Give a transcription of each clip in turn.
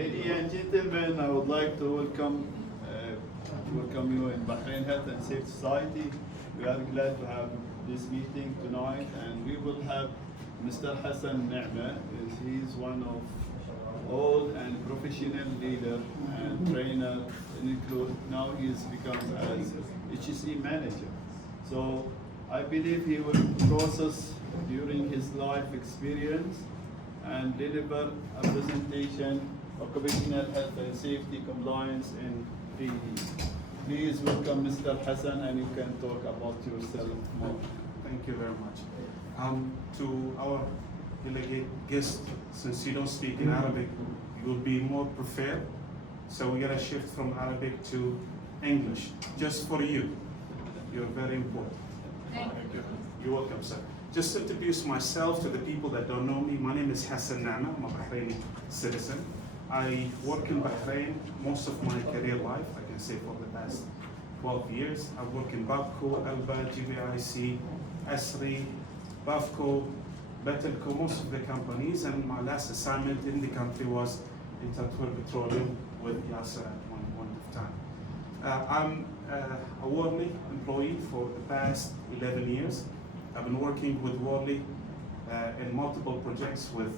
Ladies and gentlemen, I would like to welcome you in Bahrain Health and Safety Society. We are glad to have this meeting tonight, and we will have Mr. Hassan Nimah. He is one of old and professional leader and trainer. Now he has become as HSE manager. So I believe he will process during his life experience and deliver a presentation occupational health and safety compliance in 3D. Please welcome Mr. Hassan, and you can talk about yourself more. Thank you very much. To our delegate guest, since you don't speak in Arabic, you will be more prepared. So we're gonna shift from Arabic to English, just for you. You're very important. Thank you. You're welcome, sir. Just to introduce myself to the people that don't know me, my name is Hassan Nimah. I'm a Bahraini citizen. I work in Bahrain most of my career life, I can say for the past 12 years. I work in Babco, Alba, GBIC, Asri, Bafco, Betelco, most of the companies, and my last assignment in the country was in Tatweer Petroleum with Yasser at one point of time. I'm a Worley employee for the past 11 years. I've been working with Worley in multiple projects with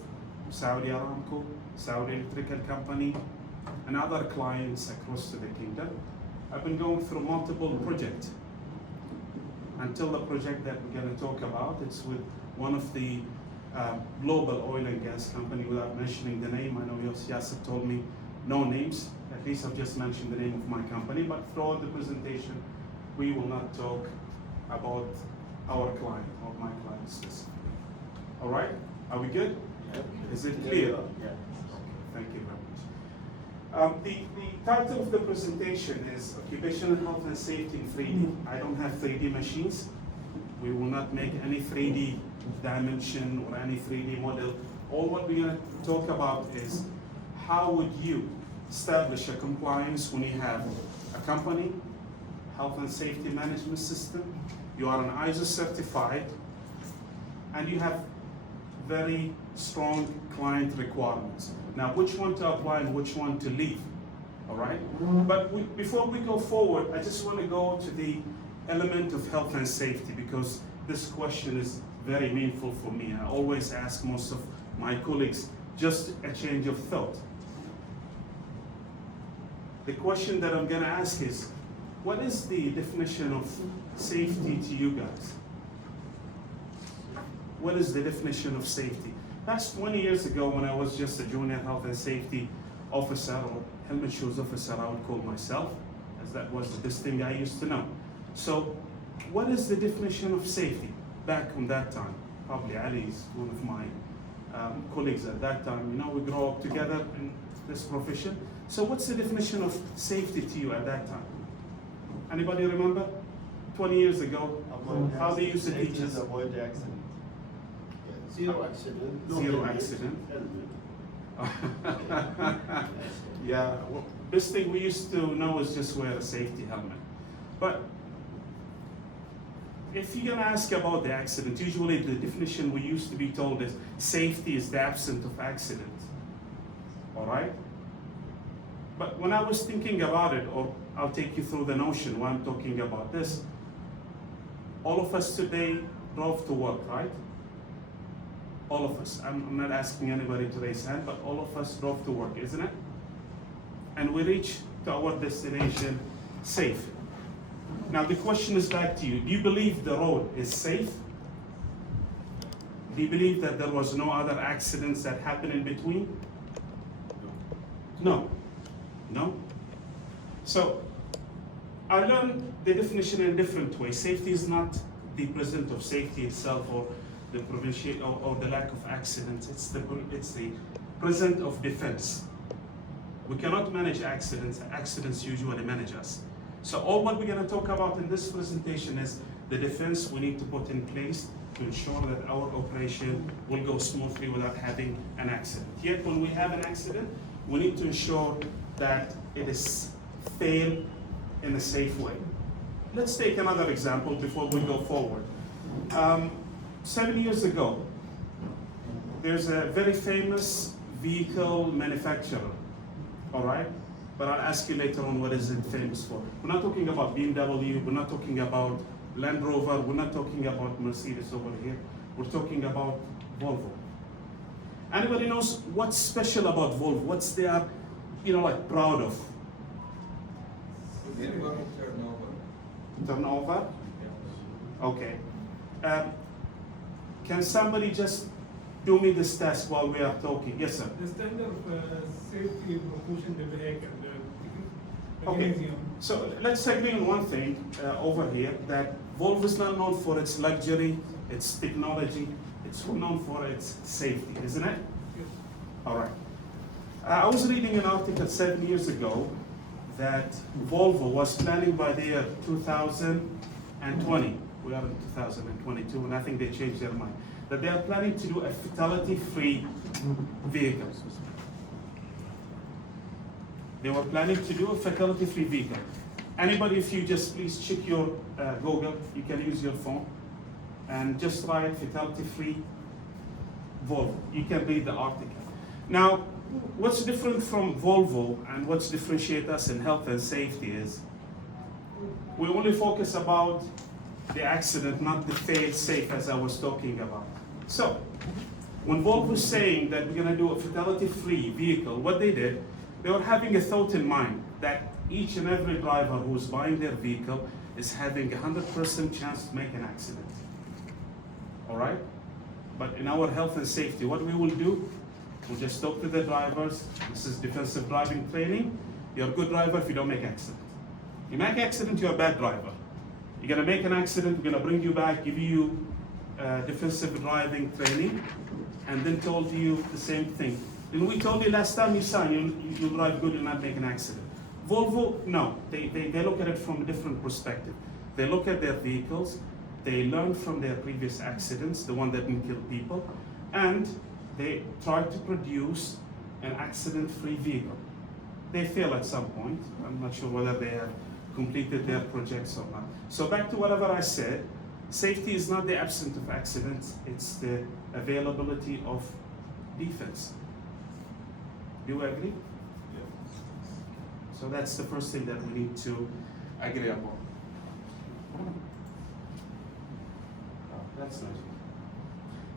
Saudi Aramco, Saudi Electrical Company, and other clients across the kingdom. I've been going through multiple projects until the project that we're going to talk about. It's with one of the global oil and gas company, without mentioning the name. I know Yasser told me no names. At least I've just mentioned the name of my company, but throughout the presentation, we will not talk about our client or my client specifically. All right? Are we good? Yep. Is it clear? Yeah. Thank you very much. The title of the presentation is Occupational Health and Safety in 3D. I don't have 3D machines. We will not make any 3D dimension or any 3D model. All what we're going to talk about is how would you establish a compliance when you have a company, health and safety management system, you are an ISO certified, and you have very strong client requirements. Now, which one to apply and which one to leave, all right? But before we go forward, I just want to go to the element of health and safety, because this question is very meaningful for me. I always ask most of my colleagues just a change of thought. The question that I'm going to ask is, what is the definition of safety to you guys? What is the definition of safety? That's 20 years ago when I was just a junior health and safety officer, or helmet shoes officer, I would call myself, as that was the best thing I used to know. So what is the definition of safety back on that time? Probably Ali is one of my colleagues at that time. You know, we grow up together in this profession. So what's the definition of safety to you at that time? Anybody remember? 20 years ago, how they used to teach us? Avoid the accident. Zero accident. Zero accident. Yeah, well, best thing we used to know is just wear a safety helmet. But if you're gonna ask about the accident, usually the definition we used to be told is safety is the absence of accident. All right? But when I was thinking about it, or I'll take you through the notion why I'm talking about this, all of us today drove to work, right? All of us. I'm not asking anybody to raise hand, but all of us drove to work, isn't it? And we reached to our destination safe. Now the question is back to you. Do you believe the road is safe? Do you believe that there was no other accidents that happened in between? No. No? So I learned the definition in a different way. Safety is not the present of safety itself, or the prevention or the lack of accidents. It's the present of defense. We cannot manage accidents. Accidents usually manage us. So all what we're going to talk about in this presentation is the defense we need to put in place to ensure that our operation will go smoothly without having an accident. Yet when we have an accident, we need to ensure that it is failed in a safe way. Let's take another example before we go forward. 7 years ago, there's a very famous vehicle manufacturer all right? But I'll ask you later on what is it famous for. We're not talking about BMW, we're not talking about Land Rover, we're not talking about Mercedes over here. We're talking about Volvo. Anybody knows what's special about Volvo? What's they are, like proud of? Turnover? Okay. Can somebody just do me this task while we are talking? Yes, sir. The standard of safety proportion the vehicle, the Okay. magnesium. So let's agree on one thing over here, that Volvo is not known for its luxury, its technology, it's known for its safety, isn't it? Yes. All right. I was reading an article 7 years ago that Volvo was planning by the year 2020, we are in 2022, and I think they changed their mind, that they are planning to do a fatality-free vehicle. They were planning to do a fatality-free vehicle. Anybody, if you just please check your Google, you can use your phone, and just write fatality-free Volvo. You can read the article. Now, what's different from Volvo and what's differentiate us in health and safety is we only focus about the accident, not the fail-safe as I was talking about. So, when Volvo is saying that we're gonna do a fatality-free vehicle, what they did, they were having a thought in mind that each and every driver who's buying their vehicle is having a 100% chance to make an accident. All right? But in our health and safety, what we will do, we'll just talk to the drivers. This is defensive driving training. You're a good driver if you don't make accident. You make accident, you're a bad driver. You're gonna make an accident, we're gonna bring you back, give you defensive driving training, and then told you the same thing. And we told you last time you saw, you'll drive good and not make an accident. Volvo, no, they look at it from a different perspective. They look at their vehicles, they learn from their previous accidents, the one that didn't kill people, and they try to produce an accident-free vehicle. They fail at some point. I'm not sure whether they have completed their projects or not. So back to whatever I said, safety is not the absence of accidents, it's the availability of defense. Do you agree? So that's the first thing that we need to agree upon. That's nice.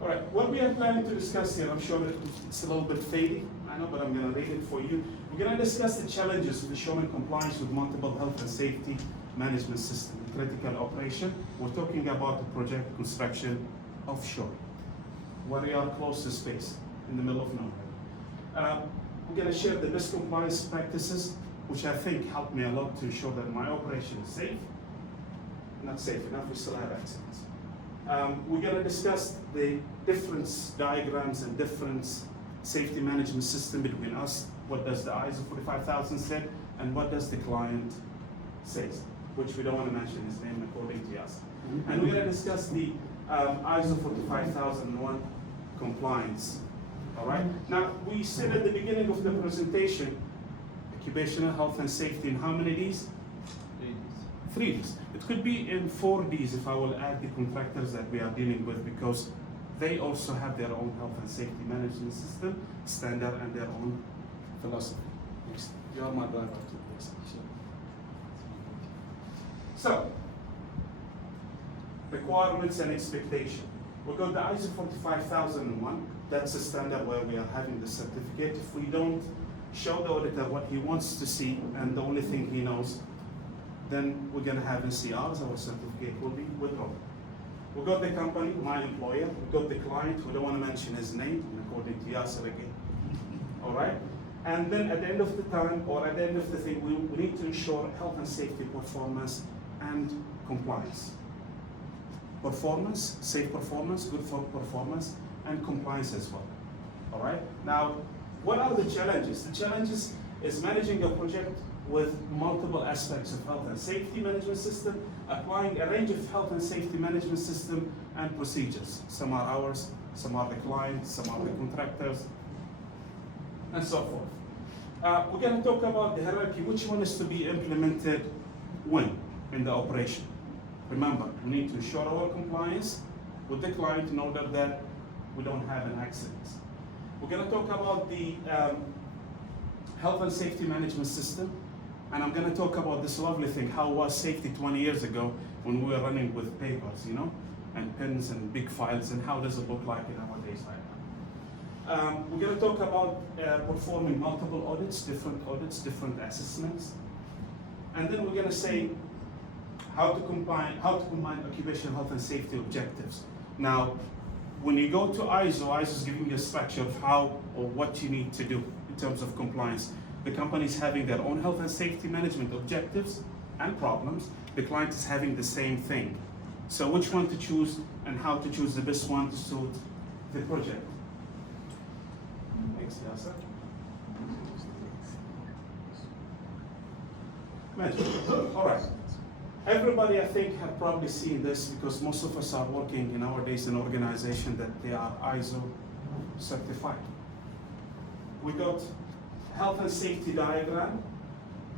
All right, what we are planning to discuss here, I'm sure that it's a little bit fadey, I know, but I'm going to read it for you. We're going to discuss the challenges of ensuring compliance with multiple health and safety management system in critical operation. We're talking about the project construction offshore, where we are close to space, in the middle of nowhere. We're going to share the best compliance practices, which I think helped me a lot to ensure that my operation is safe. Not safe enough, we still have accidents. We're going to discuss the difference diagrams and difference safety management system between us. What does the ISO 45000 say, and what does the client say, which we don't want to mention his name according to us. And we're going to discuss the ISO 45001 compliance. All right. Now, we said at the beginning of the presentation, occupational health and safety in how many Ds? 3 Ds. It could be in 4 Ds if I will add the contractors that we are dealing with, because they also have their own health and safety management system, standard, and their own philosophy. Next. You are my driver too, please. So, requirements and expectation. We got the ISO 45001. That's a standard where we are having the certificate. If we don't show the auditor what he wants to see and the only thing he knows, then we're going to have NCRs, our certificate will be withdrawn. We got the company, my employer, we got the client, we don't want to mention his name, according to Yasser again. All right? And then at the end of the time, or at the end of the thing, we need to ensure health and safety performance and compliance. Performance, safe performance, good for performance, and compliance as well. All right? Now, what are the challenges? The challenges is managing a project with multiple aspects of health and safety management system, applying a range of health and safety management system and procedures. Some are ours, some are the clients, some are the contractors, and so forth. We're going to talk about the hierarchy, which one is to be implemented when in the operation. Remember, we need to ensure our compliance with the client in order that we don't have an accident. We're going to talk about the health and safety management system, and I'm going to talk about this lovely thing, how was safety 20 years ago when we were running with papers, and pens and big files, and how does it look like in our days right now. We're going to talk about performing multiple audits, different assessments, and then we're going to say how to combine occupational health and safety objectives. Now, when you go to ISO is giving you a structure of how or what you need to do in terms of compliance. The company is having their own health and safety management objectives and problems. The client is having the same thing. So which one to choose and how to choose the best one to suit the project. Thanks, Yasser. All right. Everybody, I think, have probably seen this because most of us are working nowadays in an organization that they are ISO certified. We got health and safety diagram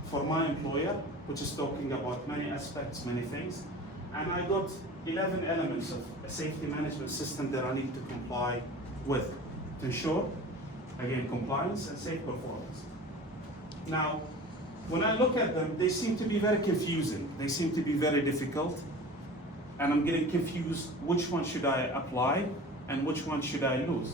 for my employer, which is talking about many aspects, many things. And I got 11 elements of a safety management system that I need to comply with to ensure, again, compliance and safe performance. Now, when I look at them, they seem to be very confusing. They seem to be very difficult. And I'm getting confused, which one should I apply and which one should I lose,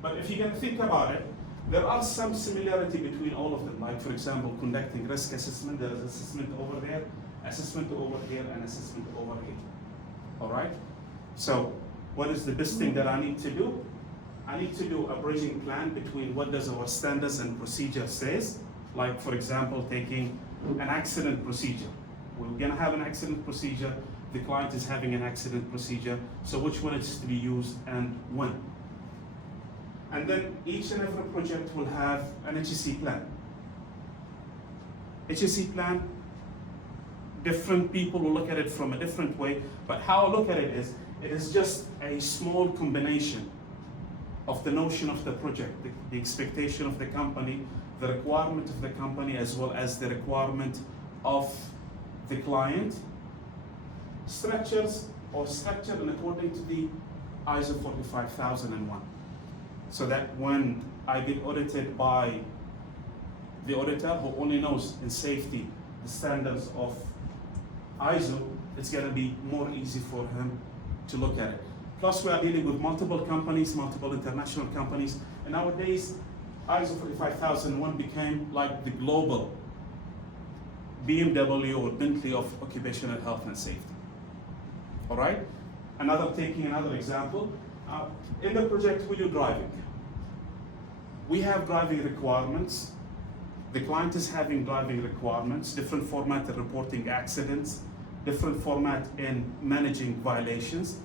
But if you're gonna think about it, there are some similarity between all of them. Like for example, conducting risk assessment, there is assessment over there, assessment over here, and assessment over here. All right? So what is the best thing that I need to do? I need to do a bridging plan between what does our standards and procedure says. Like for example, taking an accident procedure. We're gonna have an accident procedure, the client is having an accident procedure, so which one is to be used and when? And then each and every project will have an HSE plan. HSE plan, different people will look at it from a different way, but how I look at it is just a small combination of the notion of the project, the expectation of the company, the requirement of the company, as well as the requirement of the client, structured and according to the ISO 45001. So that when I get audited by the auditor who only knows in safety the standards of ISO, it's gonna be more easy for him to look at it. Plus we are dealing with multiple companies, multiple international companies, and nowadays ISO 45001 became like the global BMW or Bentley of occupational health and safety. All right? Taking another example, in the project we do driving. We have driving requirements. The client is having driving requirements, different format in reporting accidents, different format in managing violations.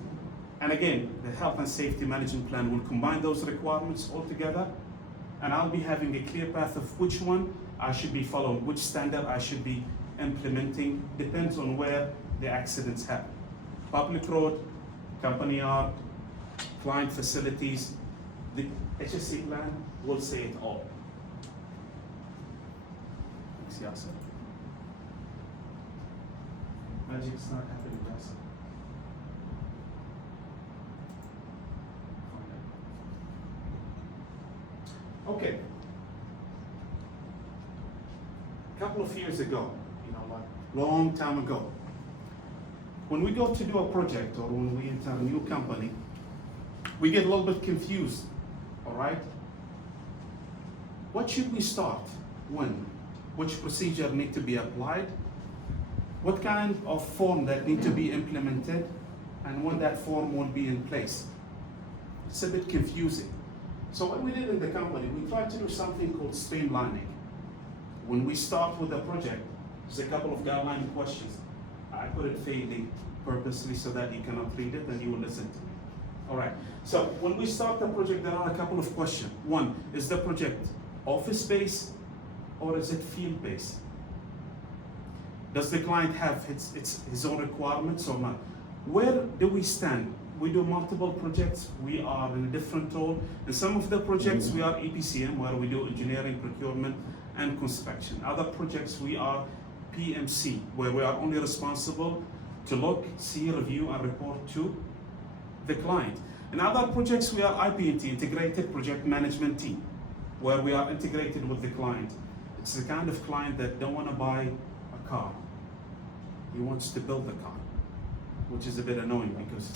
And again, the health and safety management plan will combine those requirements all together, and I'll be having a clear path of which one I should be following, which standard I should be implementing, depends on where the accidents happen. Public road, company yard, client facilities, the HSE plan will say it all. Thanks, Yasser. Magic's not happening, Yasser. Okay. A couple of years ago, long time ago, when we go to do a project or when we enter a new company, we get a little bit confused, all right? What should we start? When? Which procedure need to be applied? What kind of form that need to be implemented? And when that form will be in place? It's a bit confusing. So what we did in the company, we tried to do something called streamlining. When we start with a project, there's a couple of guideline questions. I put it fading purposely so that you cannot read it and you will listen to me. All right, so when we start the project, there are a couple of questions. One, is the project office-based or is it field-based? Does the client have his own requirements or not? Where do we stand? We do multiple projects, we are in a different role. In some of the projects, we are EPCM, where we do engineering, procurement, and construction. Other projects, we are PMC, where we are only responsible to look, see, review, and report to the client. In other projects, we are IPT, Integrated Project Management Team. where we are integrated with the client. It's the kind of client that don't want to buy a car. He wants to build the car, which is a bit annoying because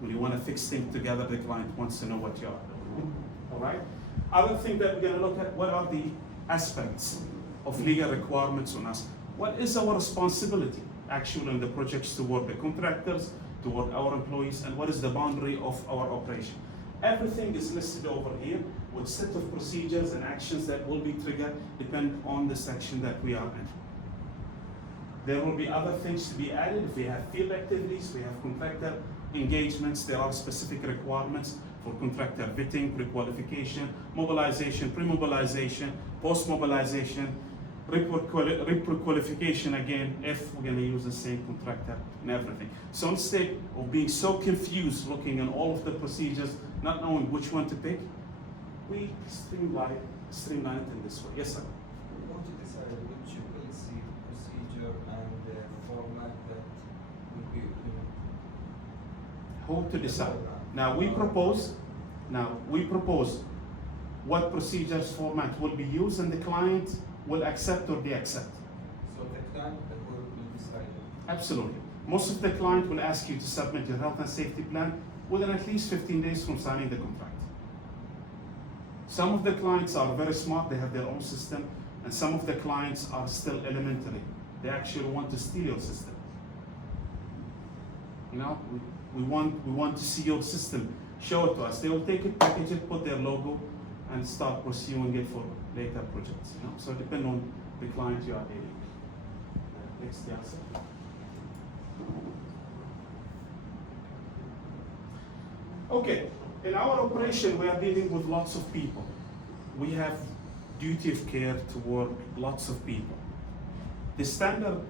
when you want to fix things together, the client wants to know what you are doing. All right. Other thing that we're going to look at, what are the aspects of legal requirements on us? What is our responsibility actually in the projects toward the contractors, toward our employees, and what is the boundary of our operation? Everything is listed over here with set of procedures and actions that will be triggered depending on the section that we are in. There will be other things to be added. If we have field activities, we have contractor engagements, there are specific requirements for contractor vetting, pre-qualification, mobilization, pre-mobilization, post-mobilization, re-qualification again, if we're going to use the same contractor and everything. So instead of being so confused looking at all of the procedures, not knowing which one to pick, we streamline it in this way. Yes, sir? How to decide which policy, procedure, and format that would be How to decide? Now we propose what procedures format will be used, and the client will accept or de-accept. So the client will decide. Absolutely. Most of the client will ask you to submit your health and safety plan within at least 15 days from signing the contract. Some of the clients are very smart, they have their own system, and some of the clients are still elementary. They actually want to steal your system. We want to see your system. Show it to us. They will take it, package it, put their logo, and start pursuing it for later projects. So it depends on the client you are dealing with. Next answer. Okay, in our operation, we are dealing with lots of people. We have duty of care toward lots of people. The standard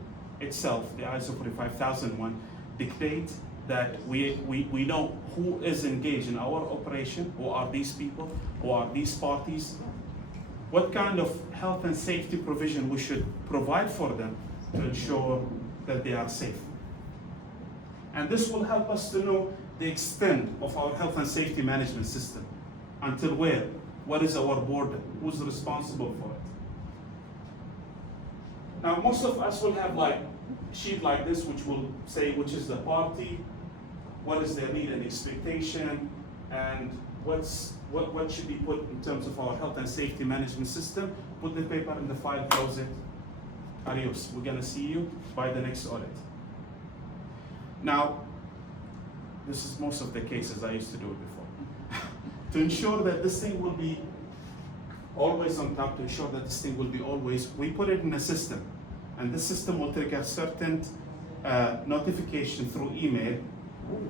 itself, the ISO 45001, dictates that we know who is engaged in our operation, who are these people, who are these parties, what kind of health and safety provision we should provide for them to ensure that they are safe. And this will help us to know the extent of our health and safety management system. Until where? What is our border? Who's responsible for it? Now, most of us will have like a sheet like this, which will say which is the party, what is their need and expectation, and what should be put in terms of our health and safety management system. Put the paper in the file, close it. Adios. We're gonna see you by the next audit. Now, this is most of the cases I used to do it before. To ensure that this thing will be always on top, to ensure that this thing will be always, we put it in a system. And this system will trigger certain notification through email.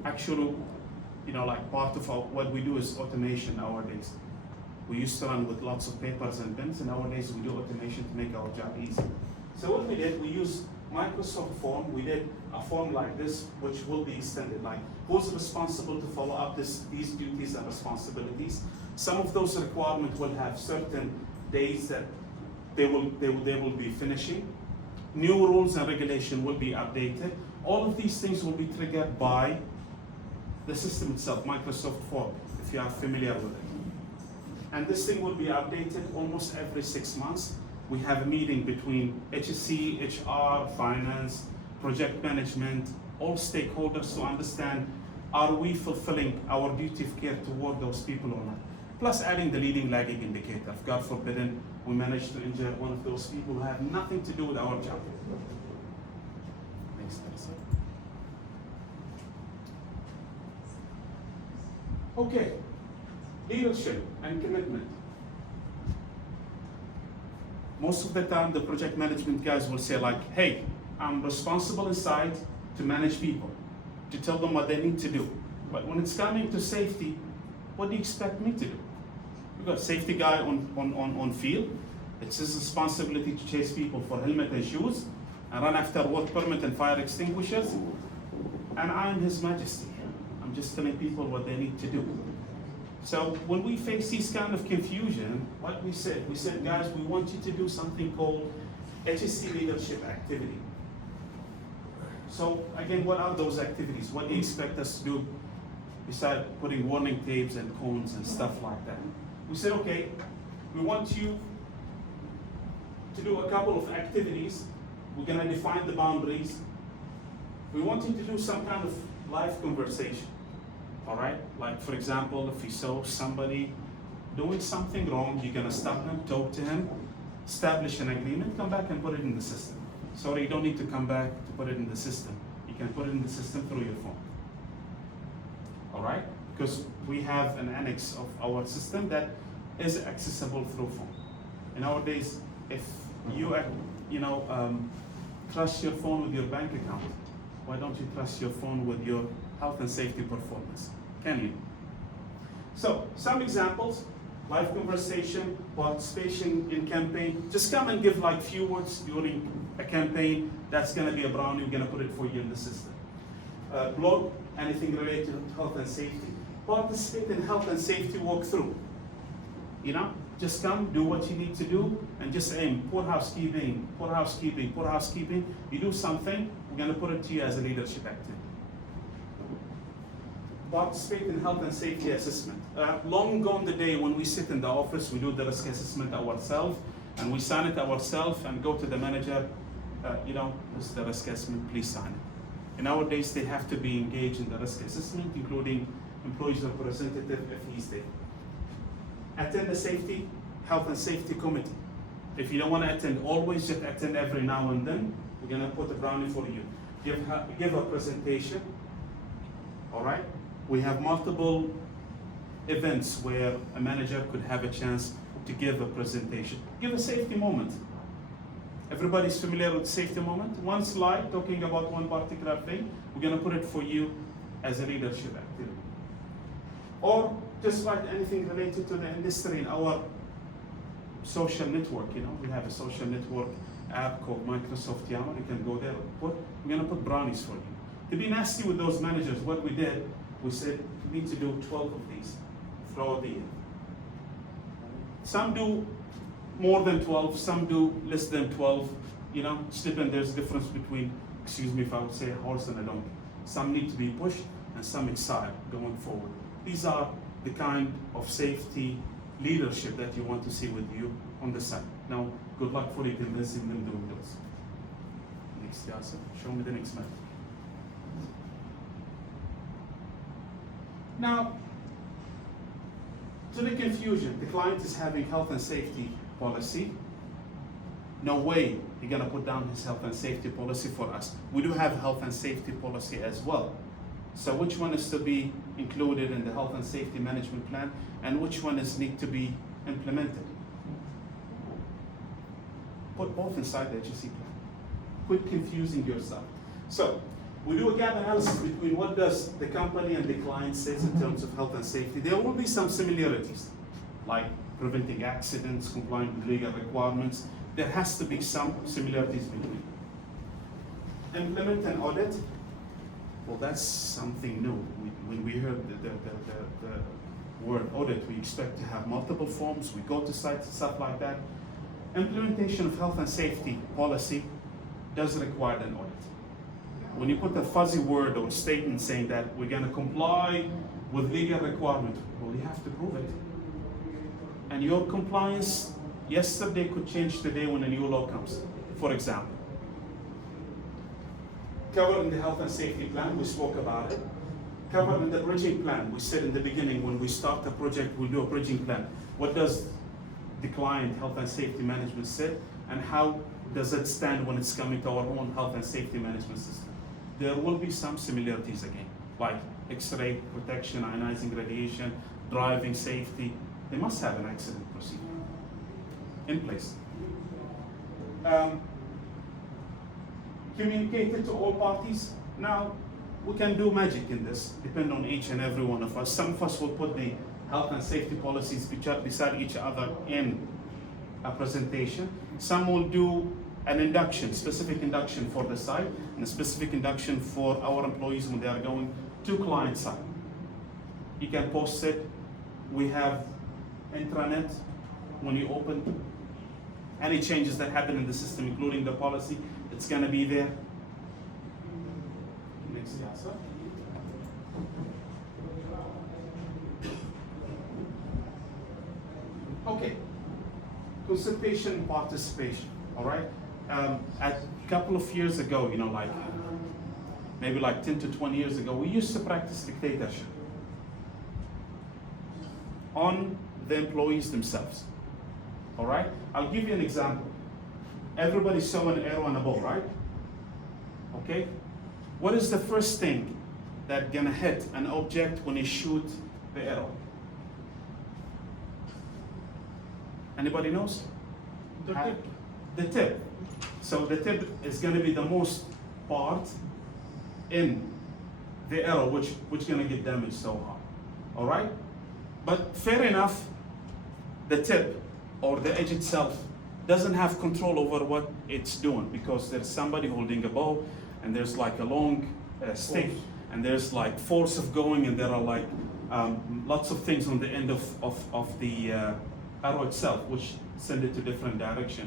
Actually, like part of what we do is automation nowadays. We used to run with lots of papers and pens, and nowadays we do automation to make our job easy. So what we did, we used Microsoft form. We did a form like this, which will be extended, like who's responsible to follow up these duties and responsibilities. Some of those requirements will have certain days that they will be finishing. New rules and regulation will be updated. All of these things will be triggered by the system itself, Microsoft form, if you are familiar with it. And this thing will be updated almost every 6 months. We have a meeting between HSE, HR, finance, project management, all stakeholders to understand, are we fulfilling our duty of care toward those people or not? Plus adding the leading lagging indicator. If God forbid, we manage to injure one of those people who have nothing to do with our job. Next slide. Okay, leadership and commitment. Most of the time, the project management guys will say like, hey, I'm responsible inside to manage people, to tell them what they need to do. But when it's coming to safety, what do you expect me to do? We've got a safety guy on field. It's his responsibility to chase people for helmet and shoes and run after work permit and fire extinguishers. And I'm His Majesty. I'm just telling people what they need to do. So when we face this kind of confusion, what we said, guys, we want you to do something called HSE leadership activity. So again, what are those activities? What do you expect us to do besides putting warning tapes and cones and stuff like that? We said, okay, we want you to do a couple of activities. We're gonna define the boundaries. We want you to do some kind of live conversation, all right? Like for example, if you saw somebody doing something wrong, you're gonna stop him, talk to him, establish an agreement, come back and put it in the system. Sorry, you don't need to come back to put it in the system. You can put it in the system through your phone, all right? Because we have an annex of our system that is accessible through phone. And nowadays, if you, trust your phone with your bank account, why don't you trust your phone with your health and safety performance? Can you? So, some examples, live conversation, participation in campaign. Just come and give like few words during a campaign. That's gonna be a brownie, we're gonna put it for you in the system. Blog, anything related to health and safety. Participate in health and safety walkthrough. Just come, do what you need to do, and just aim, poor housekeeping, poor housekeeping, poor housekeeping. You do something, we're gonna put it to you as a leadership activity. Participate in health and safety assessment. Long gone the day when we sit in the office, we do the risk assessment ourselves, and we sign it ourselves and go to the manager, this is the risk assessment, please sign it. And nowadays they have to be engaged in the risk assessment, including employees representative if he's there. Attend the safety, health and safety committee. If you don't want to attend always, just attend every now and then. We're gonna put a brownie for you. Give a presentation, all right? We have multiple events where a manager could have a chance to give a presentation. Give a safety moment. Everybody's familiar with safety moment? One slide talking about one particular thing. We're gonna put it for you as a leadership activity. Or just write anything related to the industry in our social network. We have a social network app called Microsoft Yammer. You can go there. We're gonna put brownies for you. To be nasty with those managers, what we did, we said we need to do 12 of these throughout the year. Some do more than 12, some do less than 12. Just depends. There's a difference between, excuse me if I would say, a horse and a donkey. Some need to be pushed and some excited going forward. These are the kind of safety leadership that you want to see with you on the side. Now, good luck for you convincing them doing those. Next, Yasser, show me the next method. Now, to the confusion, the client is having health and safety policy. No way he's gonna put down his health and safety policy for us. We do have health and safety policy as well. So which one is to be included in the health and safety management plan, and which one is need to be implemented? Put both inside the HSE plan. Quit confusing yourself. So we do a gap analysis between what does the company and the client says in terms of health and safety. There will be some similarities, like preventing accidents, complying with legal requirements. There has to be some similarities between. Implement an audit. Well, that's something new. When we heard the word audit, we expect to have multiple forms. We go to sites and stuff like that. Implementation of health and safety policy does require an audit. When you put a fuzzy word or statement saying that we're going to comply with legal requirement, well, you have to prove it. And your compliance yesterday could change today when a new law comes, for example. Covered in the health and safety plan, we spoke about it. Covered in the bridging plan, we said in the beginning, when we start a project, we'll do a bridging plan. What does the client health and safety management say, and how does it stand when it's coming to our own health and safety management system? There will be some similarities again, like X-ray protection, ionizing radiation, driving safety. They must have an accident procedure in place. Communicated to all parties. Now, we can do magic in this, depend on each and every one of us. Some of us will put the health and safety policies beside each other in a presentation. Some will do an induction, specific induction for the site, and a specific induction for our employees when they are going to client site. You can post it. We have intranet. When you open any changes that happen in the system, including the policy, it's going to be there. Next, Yasser. Okay, consultation and participation, all right? A couple of years ago, you know, like maybe like 10 to 20 years ago, we used to practice dictatorship on the employees themselves, all right? I'll give you an example. Everybody saw an arrow and a bow, right? Okay? What is the first thing that's gonna hit an object when you shoot the arrow? Anybody knows? The tip. The tip. So the tip is gonna be the most part in the arrow which gonna get damaged so hard. All right? But fair enough, the tip or the edge itself doesn't have control over what it's doing, because there's somebody holding a bow and there's like a long stick and there's like force of going, and there are like lots of things on the end of the arrow itself which send it to different direction.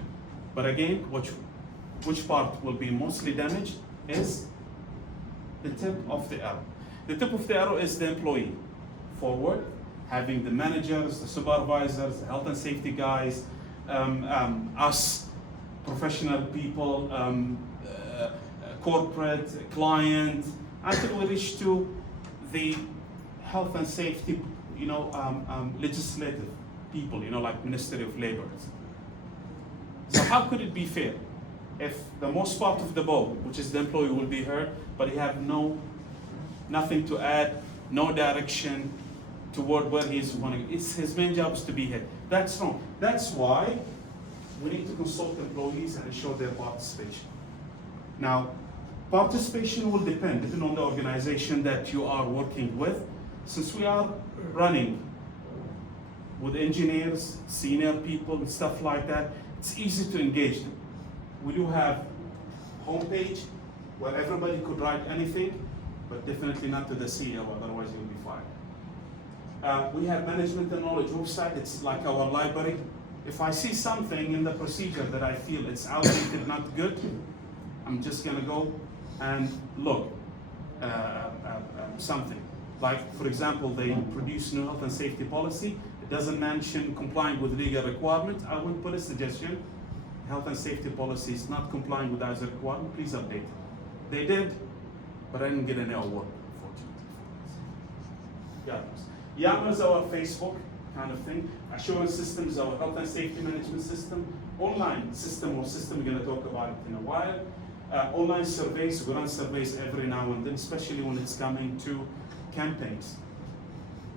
But again, which part will be mostly damaged is the tip of the arrow. The tip of the arrow is the employee forward, having the managers, the supervisors, the health and safety guys, us professional people, corporate, client, until we reach to the health and safety, you know, legislative people, you know, like Ministry of Labor. So how could it be fair if the most part of the bow, which is the employee, will be hurt, but he have nothing to add, no direction toward where he's wanting? It's his main job is to be hit. That's wrong. That's why we need to consult employees and ensure their participation. Now, participation will depend on the organization that you are working with. Since we are running with engineers, senior people, and stuff like that, it's easy to engage them. We do have homepage where everybody could write anything, but definitely not to the CEO, otherwise you'll be fired. We have management and knowledge website. It's like our library. If I see something in the procedure that I feel it's outdated, not good, I'm just gonna go and look something. Like, for example, they produce new health and safety policy. It doesn't mention complying with legal requirements. I would put a suggestion. Health and safety policy is not complying with either requirement. Please update it. They did, but I didn't get any award, unfortunately. Yammer is our Facebook kind of thing. Assurance system is our health and safety management system. Online system or system, we're going to talk about it in a while. Online surveys, we run surveys every now and then, especially when it's coming to campaigns.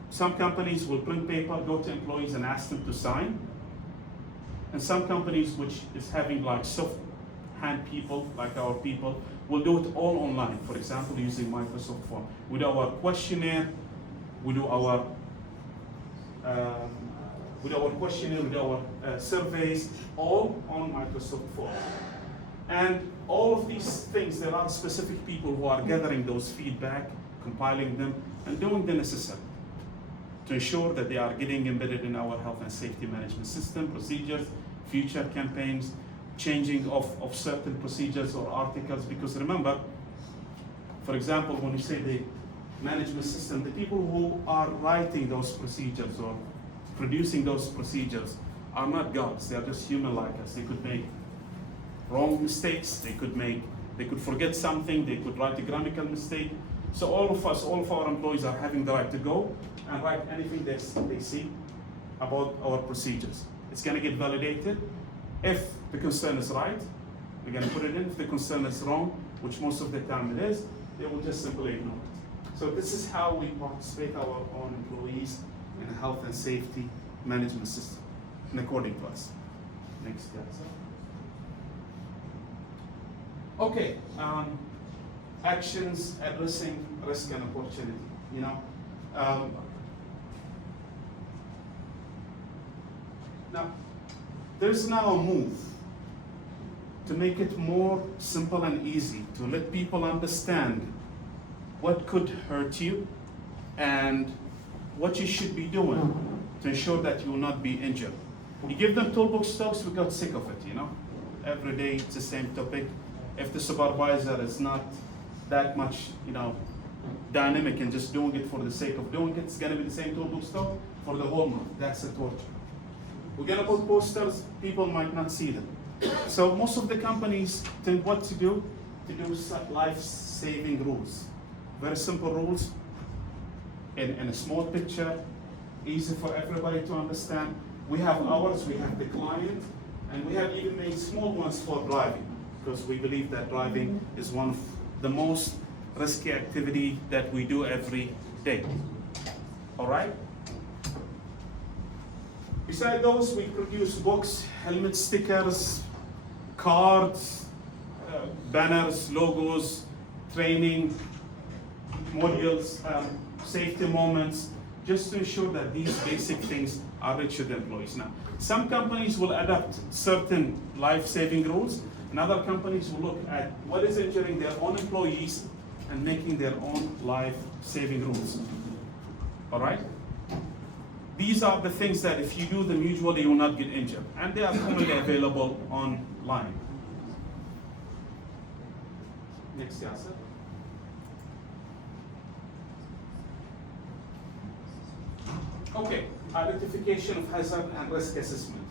Some companies will print paper, go to employees and ask them to sign. And some companies, which is having like soft hand people, like our people, will do it all online. For example, using Microsoft Form. We do our questionnaire, we do our surveys, all on Microsoft Form. And all of these things, there are specific people who are gathering those feedback, compiling them, and doing the necessary to ensure that they are getting embedded in our health and safety management system, procedures, future campaigns, changing of certain procedures or articles. Because remember, for example, when you say the management system, the people who are writing those procedures or producing those procedures are not gods. They are just human like us. They could make wrong mistakes. They could forget something. They could write a grammatical mistake. So all of us, all of our employees are having the right to go and write anything they see about our procedures. It's going to get validated. If the concern is right, we're going to put it in. If the concern is wrong, which most of the time it is, they will just simply ignore it. So this is how we participate our own employees in a health and safety management system, and according to us. Next, guys. Okay, actions addressing risk and opportunity. You know, now there's now a move to make it more simple and easy to let people understand what could hurt you and what you should be doing to ensure that you will not be injured. You give them toolbox talks, we got sick of it, you know. Every day it's the same topic. If the supervisor is not that much, you know, dynamic and just doing it for the sake of doing it, it's gonna be the same toolbox talk for the whole month. That's a torture. We're gonna put posters, people might not see them. So most of the companies think what to do life-saving rules. Very simple rules in a small picture, easy for everybody to understand. We have ours, we have the client, and we have even made small ones for driving, because we believe that driving is one of the most risky activity that we do every day. All right? Besides those, we produce books, helmet stickers, cards, banners, logos, training modules, safety moments, just to ensure that these basic things are reached to the employees. Now, some companies will adopt certain life-saving rules, and other companies will look at what is injuring their own employees and making their own life-saving rules. All right? These are the things that if you do them, usually you will not get injured, and they are commonly available online. Next, Yasser. Okay, identification of hazard and risk assessment.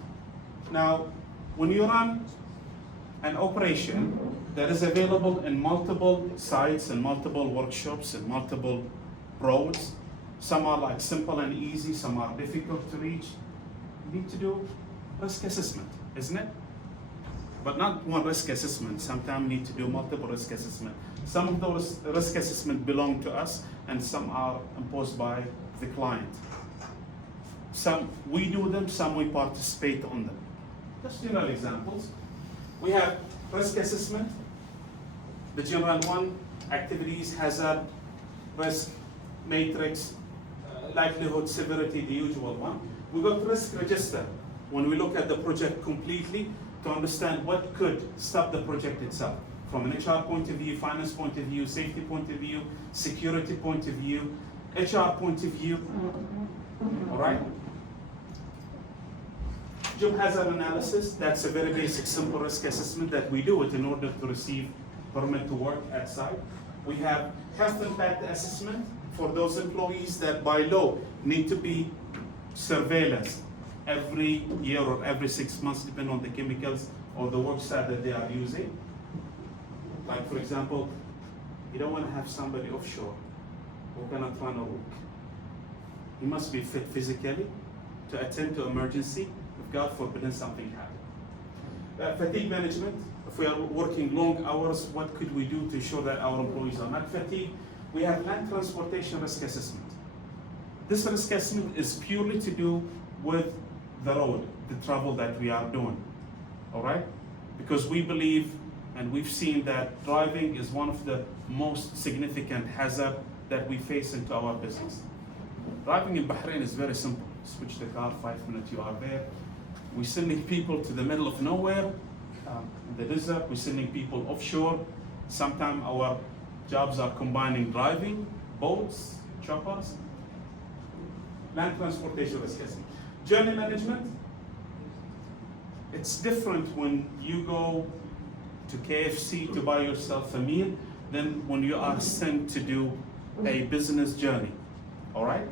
Now, when you run an operation that is available in multiple sites and multiple workshops and multiple roads, some are like simple and easy, some are difficult to reach, you need to do risk assessment, isn't it? But not one risk assessment, sometimes you need to do multiple risk assessment. Some of those risk assessment belong to us and some are imposed by the client. Some we do them, some we participate on them. Just general examples. We have risk assessment, the general one, activities, hazard, risk, matrix, likelihood, severity, the usual one. We got risk register, when we look at the project completely to understand what could stop the project itself. From an HR point of view, finance point of view, safety point of view, security point of view, HR point of view, all right? Job hazard analysis, that's a very basic, simple risk assessment that we do it in order to receive permit to work at site. We have health impact assessment for those employees that by law need to be surveillance every year or every 6 months, depending on the chemicals or the work site that they are using. Like for example, you don't want to have somebody offshore who cannot run a work. He must be fit physically to attend to emergency if God forbid something happens. Fatigue management, if we are working long hours, what could we do to ensure that our employees are not fatigued? We have land transportation risk assessment. This risk assessment is purely to do with the road, the travel that we are doing, all right? Because we believe and we've seen that driving is one of the most significant hazard that we face into our business. Driving in Bahrain is very simple. Switch the car, 5 minutes, you are there. We're sending people to the middle of nowhere, in the desert. We're sending people offshore. Sometimes our jobs are combining driving, boats, choppers, land transportation risk assessment. Journey management, it's different when you go to KFC to buy yourself a meal than when you are sent to do a business journey, all right?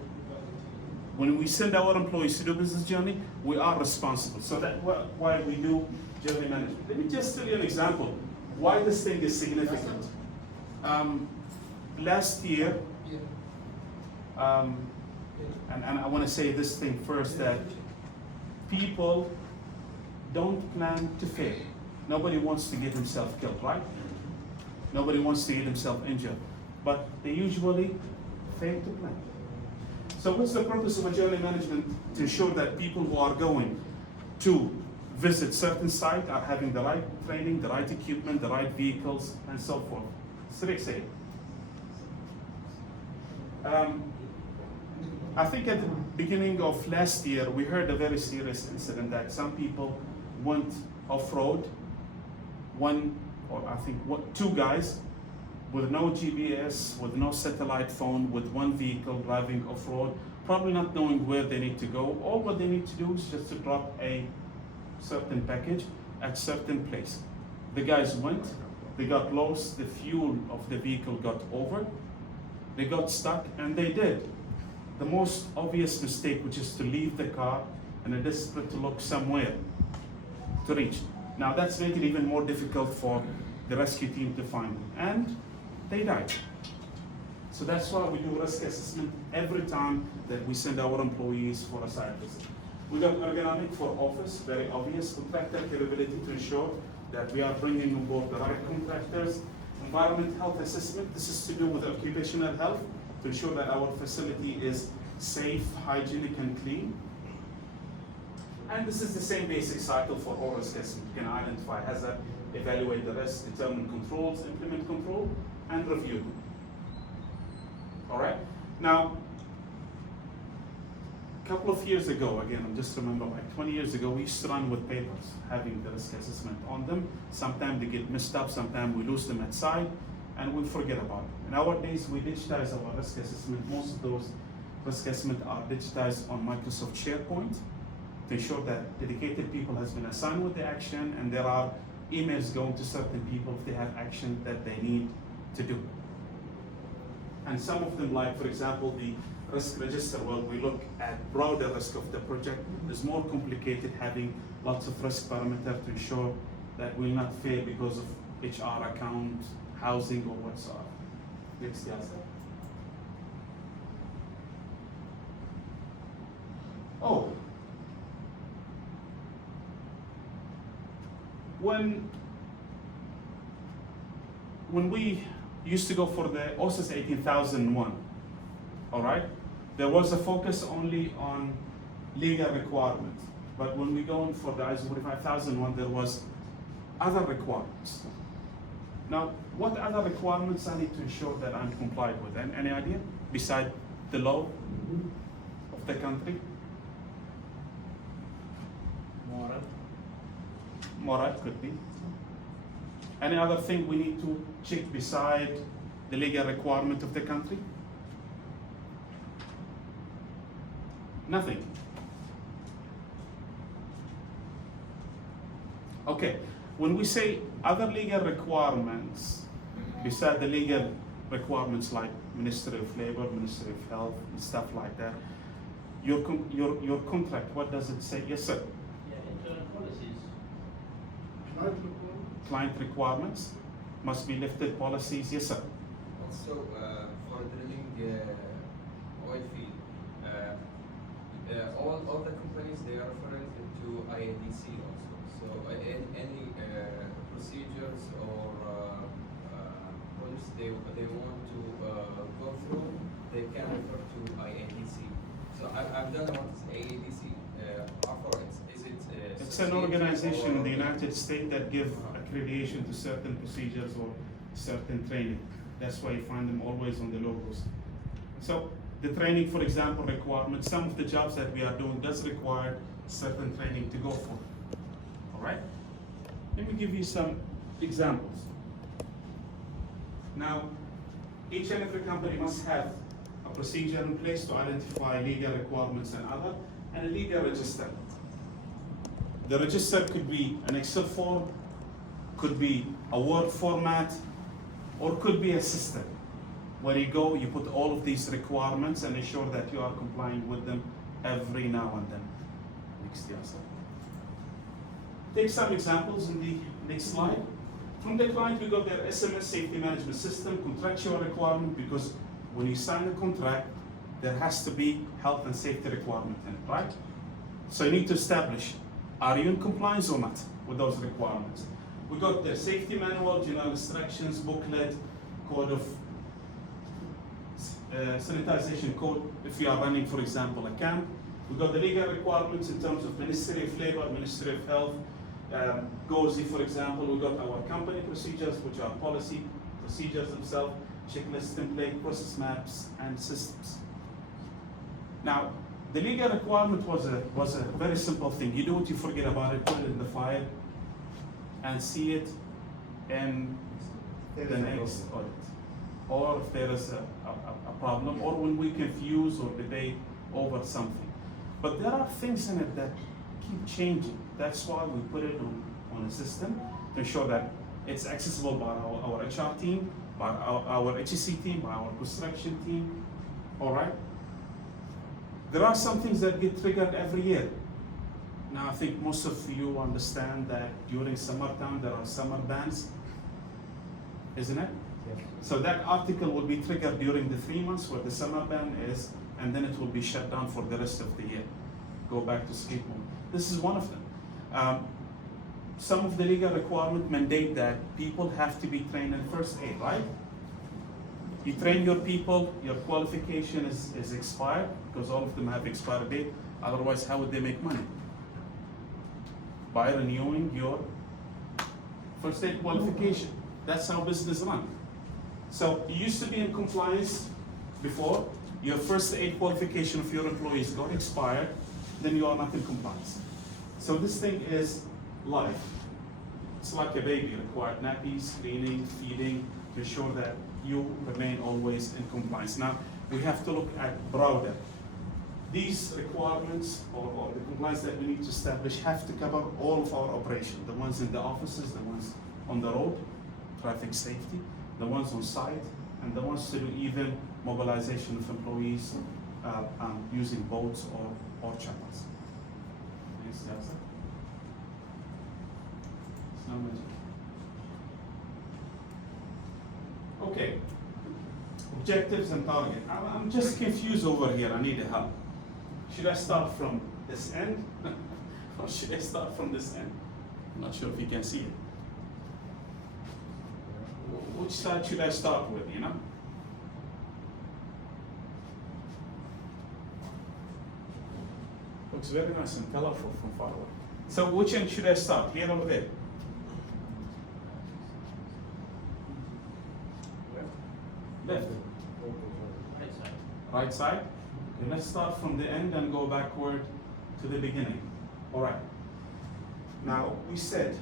When we send our employees to do business journey, we are responsible. So that's why we do journey management. Let me just tell you an example why this thing is significant. Last year, and I want to say this thing first, that people don't plan to fail. Nobody wants to get himself killed, right? Nobody wants to get himself injured. But they usually fail to plan. So what's the purpose of a journey management? To ensure that people who are going to visit certain sites are having the right training, the right equipment, the right vehicles, and so forth. Sadiq said. I think at the beginning of last year, we heard a very serious incident that some people went off-road. Two guys with no GPS, with no satellite phone, with one vehicle driving off-road, probably not knowing where they need to go. All what they need to do is just to drop a certain package at certain place. The guys went, they got lost, the fuel of the vehicle got over, they got stuck, and they did the most obvious mistake, which is to leave the car and are desperate to look somewhere to reach. Now that's making it even more difficult for the rescue team to find them, and they died. So that's why we do risk assessment every time that we send our employees for a site visit. We got ergonomic for office, very obvious. Contractor capability to ensure that we are bringing on board the right contractors. Environment health assessment, this is to do with occupational health, to ensure that our facility is safe, hygienic, and clean. And this is the same basic cycle for all risk assessment. You can identify hazard, evaluate the risk, determine controls, implement control, and review them. All right? Now, a couple of years ago, again, I'm just remember, like 20 years ago, we used to run with papers, having the risk assessment on them. Sometimes they get messed up, sometimes we lose them at site, and we forget about them. Nowadays, we digitize our risk assessment. Most of those risk assessments are digitized on Microsoft SharePoint to ensure that dedicated people has been assigned with the action, and there are emails going to certain people if they have action that they need to do. And some of them, like for example, the risk register, where we look at broader risk of the project, is more complicated, having lots of risk parameters to ensure that we'll not fail because of HR account, housing, or whatsoever. Next, yes. Oh. When we used to go for the OSIS 18001, all right, there was a focus only on legal requirements. But when we go in for the ISO 45001, there was other requirements. Now, what other requirements I need to ensure that I'm complied with? Any idea? Beside the law of the country? Moral could be. Any other thing we need to check beside the legal requirement of the country? Nothing. Okay, when we say other legal requirements beside the legal requirements like Ministry of Labor, Ministry of Health, and stuff like that, your contract, what does it say? Yes, sir. Internal policies. Client requirement. Client requirements must be lifted policies. Yes, sir. Also, for drilling oil field, all the companies, they are referring to IADC also. So any procedures or rules they want to go through, they can refer to IADC. So I don't know what is IADC for. Is it? It's an organization in the United States that give accreditation to certain procedures or certain training. That's why you find them always on the logos. So the training, for example, requirements, some of the jobs that we are doing does require certain training to go for. All right? Let me give you some examples. Now, each and every company must have a procedure in place to identify legal requirements and other, and a legal register. The register could be an Excel form, could be a Word format, or could be a system where you go, you put all of these requirements and ensure that you are complying with them every now and then. Next, yes. Take some examples in the next slide. From the client, we got their SMS safety management system, contractual requirement, because when you sign a contract, there has to be health and safety requirement in it, right? So you need to establish, are you in compliance or not with those requirements? We got the safety manual, general instructions, booklet, code of sanitization code, if you are running, for example, a camp. We got the legal requirements in terms of Ministry of Labor, Ministry of Health, GOSI, for example. We got our company procedures, which are policy procedures themselves, checklist template, process maps, and systems. Now, the legal requirement was a very simple thing. You do it, you forget about it, put it in the file, and see it in the next audit. Or if there is a problem, or when we confuse or debate over something. But there are things in it that keep changing. That's why we put it on a system to ensure that it's accessible by our HR team, by our HSE team, by our construction team. All right? There are some things that get triggered every year. Now I think most of you understand that during summertime there are summer bans, isn't it? Yes. So that article will be triggered during the 3 months where the summer ban is, and then it will be shut down for the rest of the year. Go back to sleep mode. This is one of them. Some of the legal requirements mandate that people have to be trained in first aid, right? You train your people, your qualification is expired, because all of them have expired date. Otherwise, how would they make money? By renewing your first aid qualification. That's how business run. So you used to be in compliance before. Your first aid qualification of your employees got expired, then you are not in compliance. So this thing is life. It's like a baby, required nappies, cleaning, feeding, to ensure that you remain always in compliance. Now, we have to look at broader. These requirements or the compliance that we need to establish have to cover all of our operations, the ones in the offices, the ones on the road, traffic safety, the ones on site, and the ones to do even mobilization of employees using boats or channels. Next, yes, sir. It's not much. Okay, objectives and target. I'm just confused over here. I need help. Should I start from this end or should I start from this end? I'm not sure if you can see it. Which side should I start with, you know? Looks very nice and colorful from far away. So which end should I start, here or there? Left. Right side? Okay, let's start from the end and go backward to the beginning. All right. Now, we said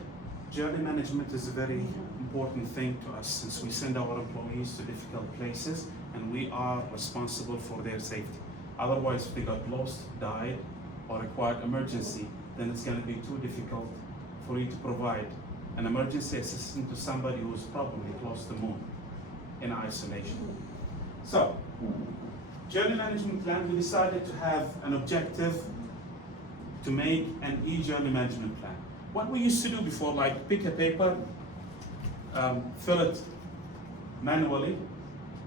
journey management is a very important thing to us since we send our employees to difficult places and we are responsible for their safety. Otherwise, if they got lost, died, or required emergency, then it's going to be too difficult for you to provide an emergency assistance to somebody who's probably close to the moon in isolation. So, journey management plan, we decided to have an objective to make an e-journey management plan. What we used to do before, like pick a paper, fill it manually,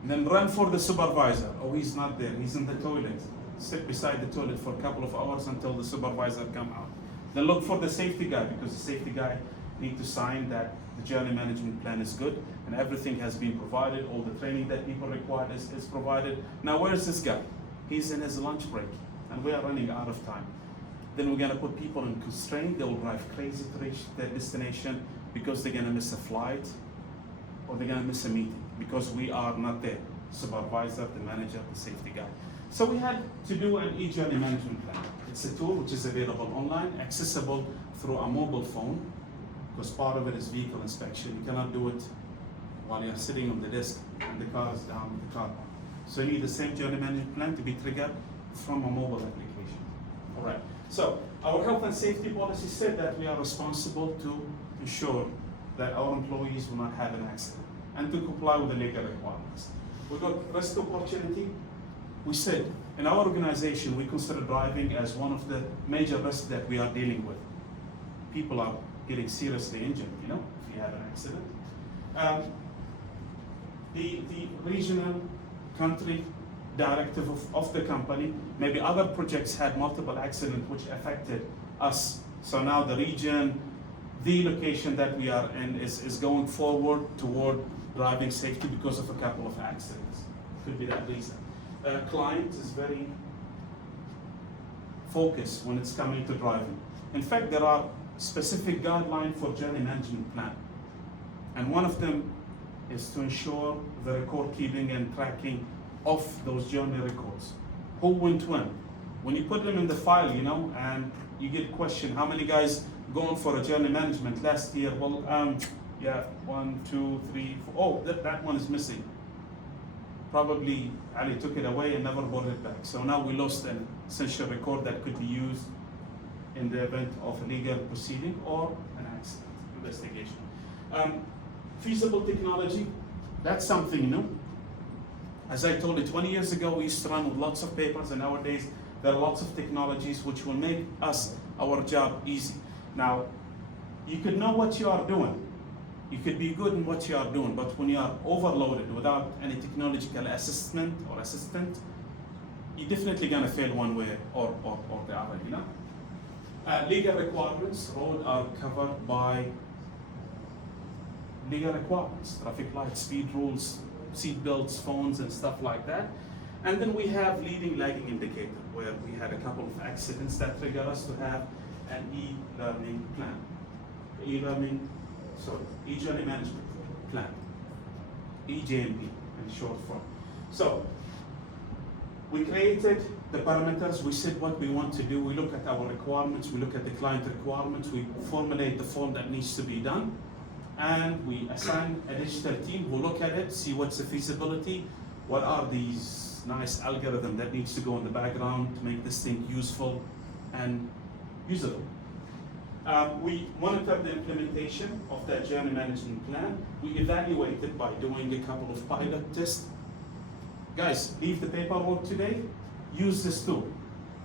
and then run for the supervisor. Oh, he's not there, he's in the toilet. Sit beside the toilet for a couple of hours until the supervisor come out. Then look for the safety guy, because the safety guy need to sign that the journey management plan is good and everything has been provided, all the training that people require is provided. Now where's this guy? He's in his lunch break and we are running out of time. Then we're gonna put people in constraint, they will drive crazy to reach their destination because they're gonna miss a flight or they're gonna miss a meeting because we are not there. Supervisor, the manager, the safety guy. So we had to do an e-journey management plan. It's a tool which is available online, accessible through a mobile phone, because part of it is vehicle inspection. You cannot do it while you're sitting on the desk and the car is down in the car park. So you need the same journey management plan to be triggered from a mobile application. All right. So our health and safety policy said that we are responsible to ensure that our employees will not have an accident and to comply with the legal requirements. We got risk opportunity. We said in our organization we consider driving as one of the major risks that we are dealing with. People are getting seriously injured, you know, if you have an accident. The regional country directive of the company, maybe other projects had multiple accidents which affected us. So now the region, the location that we are in is going forward toward driving safety because of a couple of accidents. Could be that reason. Client is very focused when it's coming to driving. In fact, there are specific guidelines for journey management plan. And one of them is to ensure the record keeping and tracking of those journey records. Who went when? When you put them in the file, you know, and you get a question, how many guys going for a journey management last year? Well, yeah, 1, 2, 3, 4. Oh, that one is missing. Probably Ali took it away and never brought it back. So now we lost an essential record that could be used in the event of a legal proceeding or an accident investigation. Feasible technology, that's something new. As I told you, 20 years ago we used to run with lots of papers, and nowadays There are lots of technologies which will make our job easy. Now, you could know what you are doing. You could be good in what you are doing, but when you are overloaded without any technological assistant, you're definitely gonna fail one way or the other, you know? Legal requirements, roads are covered by legal requirements, traffic lights, speed rules, seat belts, phones, and stuff like that. And then we have leading lagging indicator, where we had a couple of accidents that trigger us to have an e-learning plan. E-journey management plan, EJMP in short form. So we created the parameters, we said what we want to do, we look at our requirements, we look at the client requirements, we formulate the form that needs to be done, and we assign a digital team who look at it, see what's the feasibility, what are these nice algorithm that needs to go in the background to make this thing useful and usable. We monitor the implementation of that journey management plan. We evaluate it by doing a couple of pilot tests. Guys, leave the paperwork today, use this tool.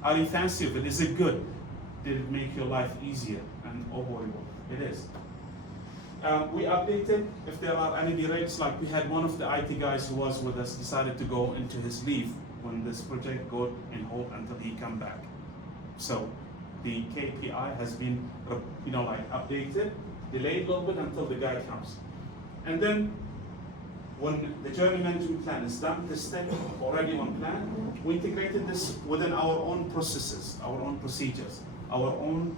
Are you fancy of it? Is it good? Did it make your life easier? And oh boy, it is. We updated if there are any derails, like we had one of the IT guys who was with us decided to go into his leave when this project got in hold until he come back. So the KPI has been, updated, delayed a little bit until the guy comes. And then when the journey management plan is done, this thing already on plan, we integrated this within our own processes, our own procedures, our own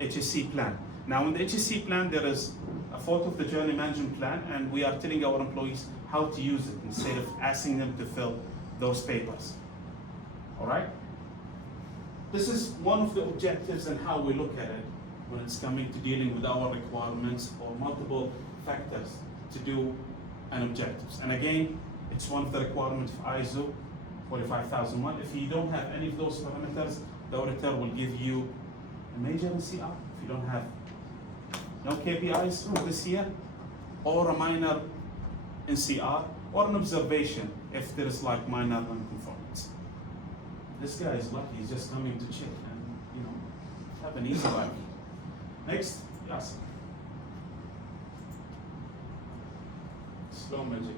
HSE plan. Now in the HSE plan, there is a photo of the journey management plan, and we are telling our employees how to use it instead of asking them to fill those papers. All right? This is one of the objectives and how we look at it when it's coming to dealing with our requirements or multiple factors to do an objectives. And again, it's one of the requirements of ISO 45001. If you don't have any of those parameters, the auditor will give you a major NCR. If you don't have no KPIs for this year, or a minor NCR, or an observation if there is like minor non-conformance. This guy is lucky, he's just coming to check and have an easy life. Next, yes. Slow magic.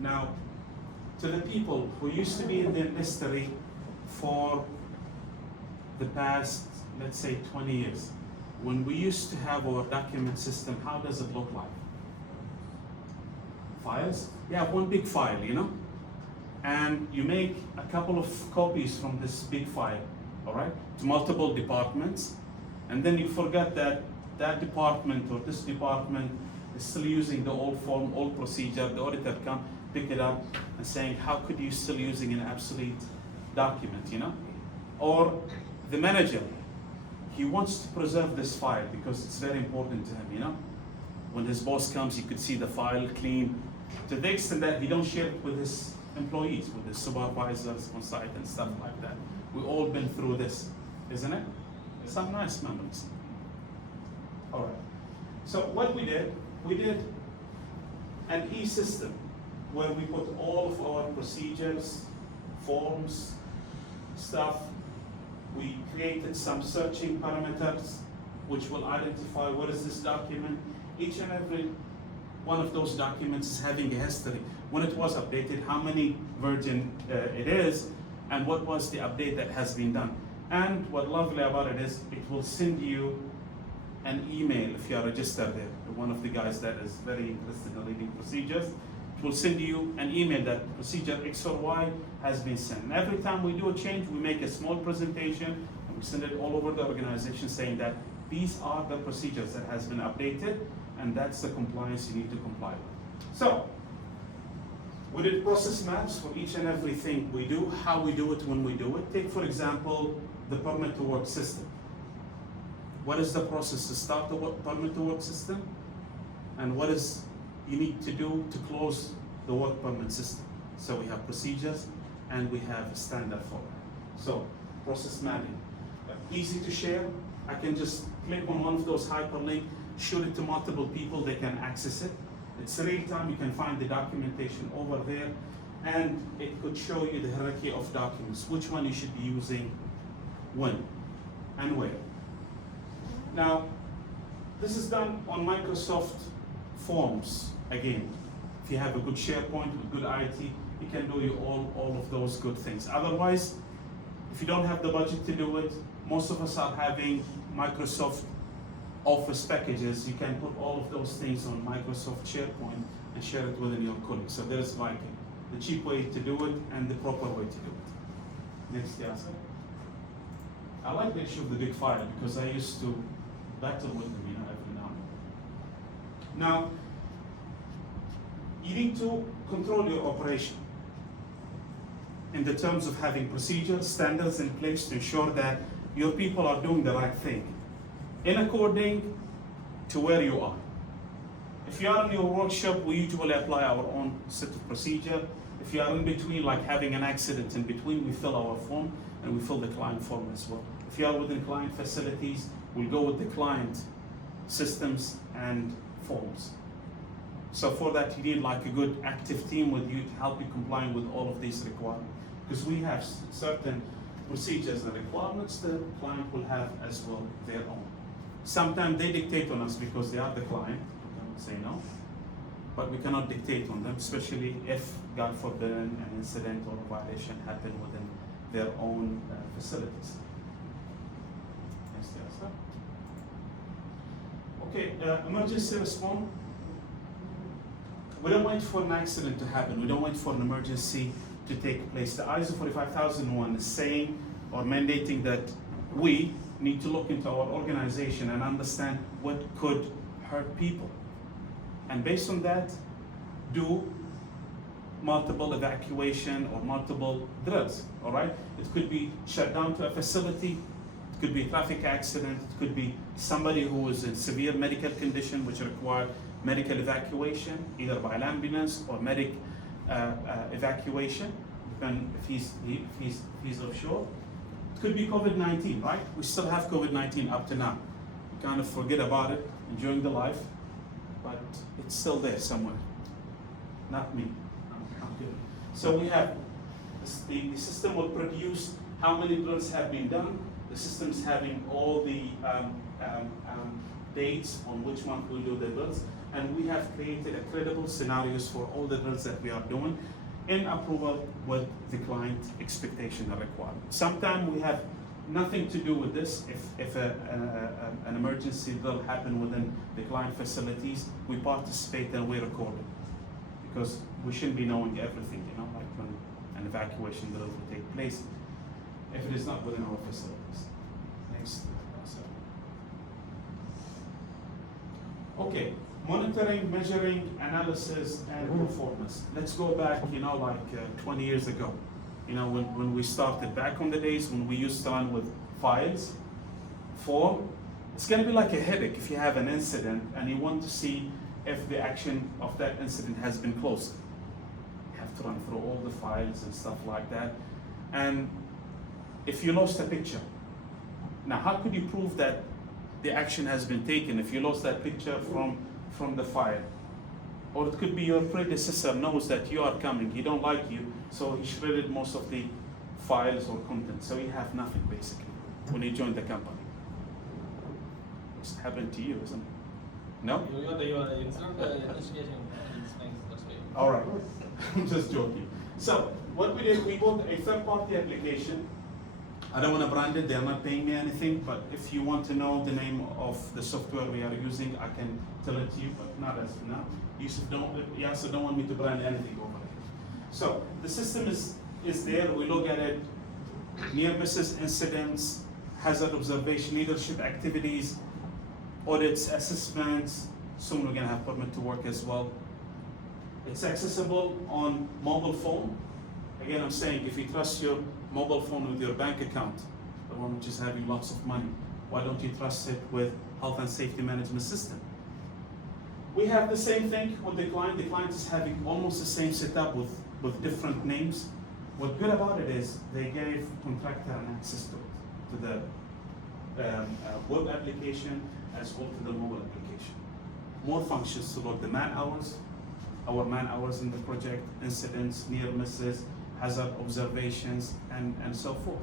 Now, to the people who used to be in the industry for the past, let's say 20 years, when we used to have our document system, how does it look like? Files? You have one big file, and you make a couple of copies from this big file, all right, to multiple departments, and then you forget that that department or this department is still using the old form, old procedure. The auditor come pick it up and saying, how could you still using an obsolete document, Or the manager, he wants to preserve this file because it's very important to him, When his boss comes, he could see the file clean, to the extent that he don't share it with his employees, with his supervisors on site and stuff like that. We've all been through this, isn't it? Some nice memories. All right. So what we did an e-system where we put all of our procedures, forms, stuff. We created some searching parameters which will identify what is this document. Each and every one of those documents is having a history. When it was updated, how many version it is, and what was the update that has been done. And what lovely about it is, it will send you an email if you are registered there. One of the guys that is very interested in leading procedures, it will send you an email that procedure X or Y has been sent. And every time we do a change, we make a small presentation and we send it all over the organization saying that these are the procedures that has been updated, and that's the compliance you need to comply with. So, we did process maps for each and everything we do, how we do it when we do it. Take, for example, the permit to work system. What is the process to start the permit to work system? And what is you need to do to close the work permit system? So we have procedures and we have standard format. So, process mapping. Easy to share. I can just click on one of those hyperlinks, shoot it to multiple people, they can access it. It's real time, you can find the documentation over there. and it could show you the hierarchy of documents, which one you should be using when and where. Now, this is done on Microsoft Forms again. If you have a good SharePoint with good IT, it can do you all of those good things. Otherwise, if you don't have the budget to do it, most of us are having Microsoft Office packages. You can put all of those things on Microsoft SharePoint and share it within your colleagues. So there's like the cheap way to do it and the proper way to do it. Next, Yasser. I like the issue of the big file because I used to battle with them, every now and then. Now, you need to control your operation in the terms of having procedures, standards in place to ensure that your people are doing the right thing in according to where you are. If you are in your workshop, we usually apply our own set of procedure. If you are in between, like having an accident in between, we fill our form and we fill the client form as well. If you are within client facilities, we'll go with the client systems and forms. So for that, you need like a good active team with you to help you comply with all of these requirements. Because we have certain procedures and requirements the client will have as well their own. Sometimes they dictate on us because they are the client, we cannot say no, but we cannot dictate on them, especially if, God forbid, an incident or violation happen within their own facilities. Okay, emergency response. We don't wait for an accident to happen. We don't wait for an emergency to take place. The ISO 45001 is saying or mandating that we need to look into our organization and understand what could hurt people. And based on that, do multiple evacuation or multiple drills, all right? It could be shut down to a facility, it could be a traffic accident, it could be somebody who is in severe medical condition which require medical evacuation, either by an ambulance or medic evacuation, and if he's offshore. It could be COVID-19, right? We still have COVID-19 up to now. We kind of forget about it, enjoying the life, but it's still there somewhere. Not me. I'm good. So we have the system will produce how many drills have been done. The system's having all the dates on which month we'll do the drills, and we have created a credible scenarios for all the drills that we are doing in approval with the client expectation and requirement. Sometimes we have nothing to do with this. If an emergency drill happen within the client facilities, we participate and we record it because we shouldn't be knowing everything, like when an evacuation drill will take place if it is not within our facilities. Next. Okay, monitoring, measuring, analysis, and performance. Let's go back, 20 years ago. When we started, back on the days when we used to run with files, form, it's gonna be like a headache if you have an incident and you want to see if the action of that incident has been closed. You have to run through all the files and stuff like that. And if you lost a picture, now how could you prove that the action has been taken if you lost that picture from the file? Or it could be your predecessor knows that you are coming, he don't like you, so he shredded most of the files or content, so you have nothing basically when you join the company. It's happened to you, isn't it? No? All right, I'm just joking. So what we did, we bought a third-party application. I don't want to brand it, they are not paying me anything, but if you want to know the name of the software we are using, I can tell it to you, but not as of now. Yasser don't want me to brand anything over here. So the system is there, we look at it, near misses, incidents, hazard observation, leadership activities, audits, assessments, soon we're gonna have permit to work as well. It's accessible on mobile phone. Again, I'm saying if you trust your mobile phone with your bank account, the one which is having lots of money, why don't you trust it with health and safety management system? We have the same thing with the client. The client is having almost the same setup with different names. What's good about it is they gave contractor an access to the web application as well to the mobile application. More functions to log the man hours, our man-hours in the project, incidents, near misses, hazard observations, and so forth.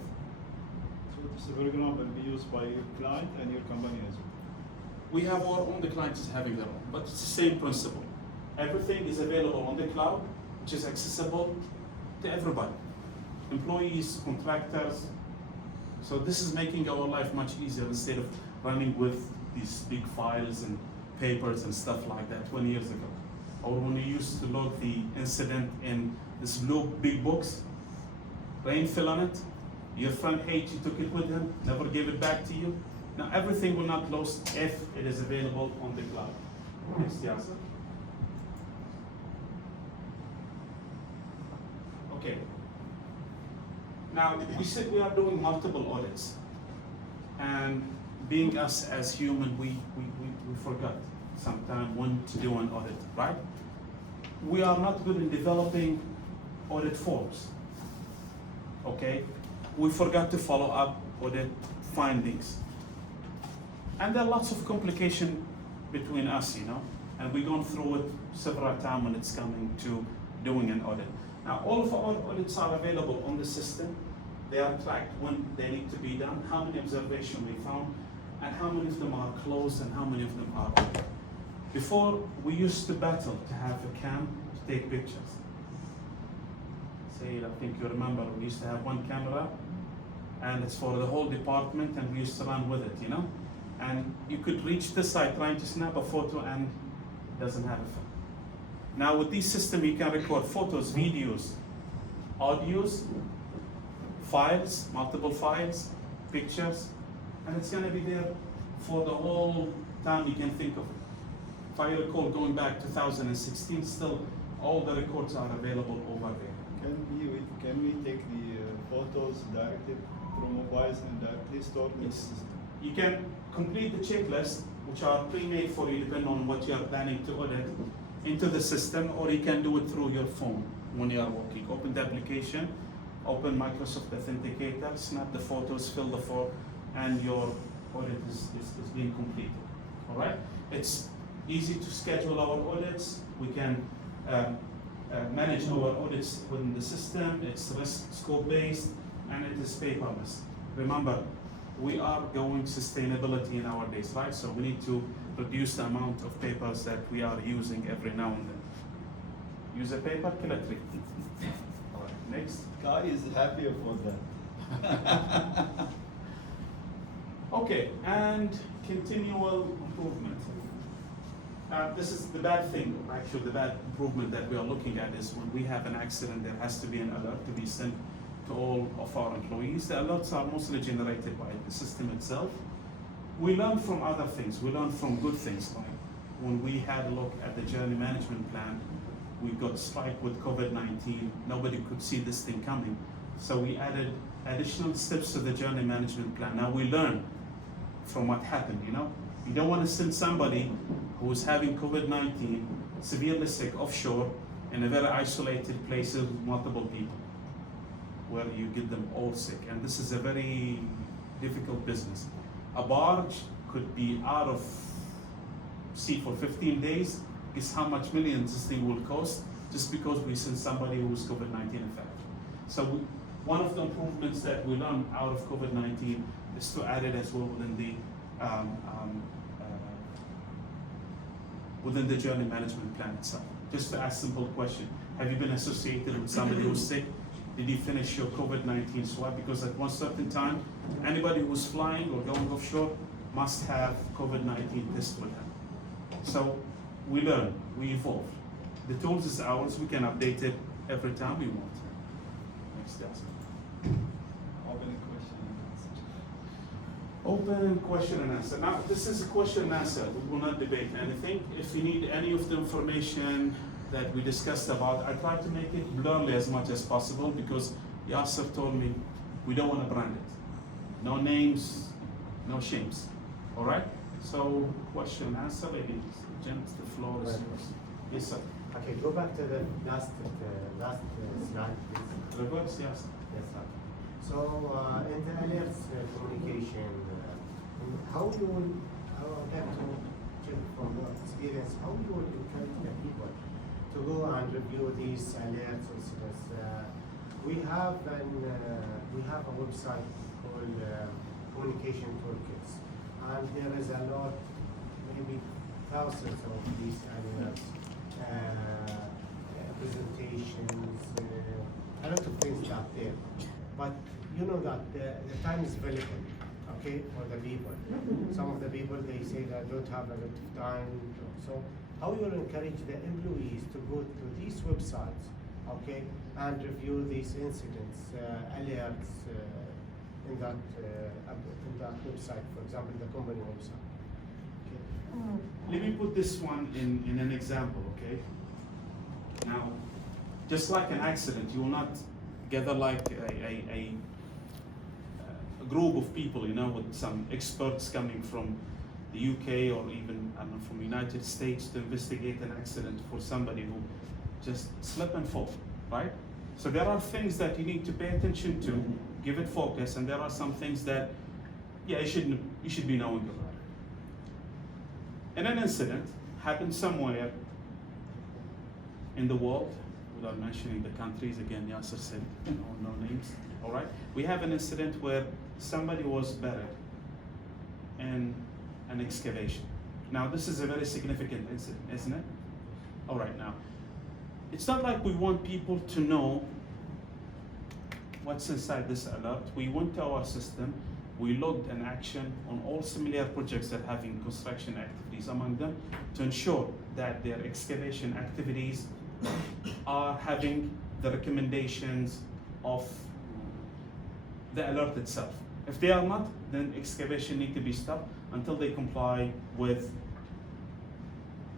So this program will be used by your client and your company as well. We have our own, the client is having their own, but it's the same principle. Everything is available on the cloud, which is accessible to everybody, employees, contractors. So this is making our life much easier instead of running with these big files and papers and stuff like that 20 years ago. Or when you used to log the incident in this blue big box, rain fell on it, your friend hates you, took it with him, never gave it back to you. Now everything will not lose if it is available on the cloud. Next, Yasser. Okay. Now we said we are doing multiple audits, and being us as human, we forgot sometime when to do an audit, right? We are not good in developing audit forms. Okay, we forgot to follow up audit findings. And there are lots of complication between us, you know, and we've gone through it several times when it's coming to doing an audit. Now, all of our audits are available on the system. They are tracked when they need to be done, how many observations we found, and how many of them are closed and how many of them are open. Before, we used to battle to have a cam to take pictures. Say, I think you remember, we used to have one camera, and it's for the whole department, and we used to run with it, you know? And you could reach the site trying to snap a photo and it doesn't have a phone. Now with this system, you can record photos, videos, audios, files, multiple files, pictures, and it's gonna be there for the whole time you can think of it. If I recall going back 2016, still all the records are available over there. Can we take the photos directly from mobiles and directly store in the Yes. system? You can complete the checklist, which are pre-made for you depending on what you are planning to audit, into the system, or you can do it through your phone when you are working. Open the application, open Microsoft Authenticator, snap the photos, fill the form, and your audit is being completed. All right? It's easy to schedule our audits. We can manage our audits within the system. It's risk scope based, and it is paperless. Remember, we are going sustainability in our days, right? So we need to reduce the amount of papers that we are using every now and then. Use a paper, kill a tree. All right, next. Guy is happy for that. Okay, and continual improvement. This is the bad thing, actually the bad improvement that we are looking at is when we have an accident, there has to be an alert to be sent to all of our employees. The alerts are mostly generated by the system itself. We learn from other things. We learn from good things. Like when we had a look at the journey management plan, we got struck with COVID-19. Nobody could see this thing coming. So we added additional steps to the journey management plan. Now we learn from what happened, you know? You don't want to send somebody who is having COVID-19, severely sick offshore in a very isolated place with multiple people, where you get them all sick. And this is a very difficult business. A barge could be out of sea for 15 days. Guess how much millions this thing will cost just because we send somebody who is COVID-19 infected. So one of the improvements that we learned out of COVID-19 is to add it as well within the journey management plan itself. Just to ask simple question, have you been associated with somebody who's sick? Did you finish your COVID-19 swab? Because at one certain time, anybody who's flying or going offshore must have COVID-19 test with them. So we learn, we evolve. The tools is ours, we can update it every time we want. Next, yes. Open question and answer. Open question and answer. Now, this is a question and answer. We will not debate anything. If you need any of the information that we discussed about, I try to make it blurry as much as possible because Yasser told me we don't want to brand it. No names, no shames. All right? So, question and answer, ladies. Gents, the floor is yours. Yes, sir. Okay, go back to the last slide, please. Reverse, yes. Yes, sir. So, in the alerts communication, how you will, I would like to check from your experience, how you will encourage the people to to go and review these alerts incidents. We have a website called Communication Toolkits, and there is a lot, maybe thousands of these alerts, presentations, a lot of things out there. But you know that the time is valuable, okay, for the people. Some of the people, they say that I don't have a lot of time. So how you will encourage the employees to go to these websites, okay, and review these incidents, alerts in that website, for example, the company website. Okay. Let me put this one in an example, okay? Now, just like an accident, you will not gather like a group of people, you know, with some experts coming from the UK or even, I don't know, from the United States to investigate an accident for somebody who just slip and fall, right? So there are things that you need to pay attention to, give it focus, and there are some things that, yeah, you should be knowing about it. And an incident happened somewhere in the world, without mentioning the countries, again, Yasser said, no names, all right? We have an incident where somebody was buried in an excavation. Now, this is a very significant incident, isn't it? All right, now, it's not like we want people to know what's inside this alert. We went to our system, we logged an action on all similar projects that having construction activities among them to ensure that their excavation activities are having the recommendations of the alert itself. If they are not, then excavation need to be stopped until they comply with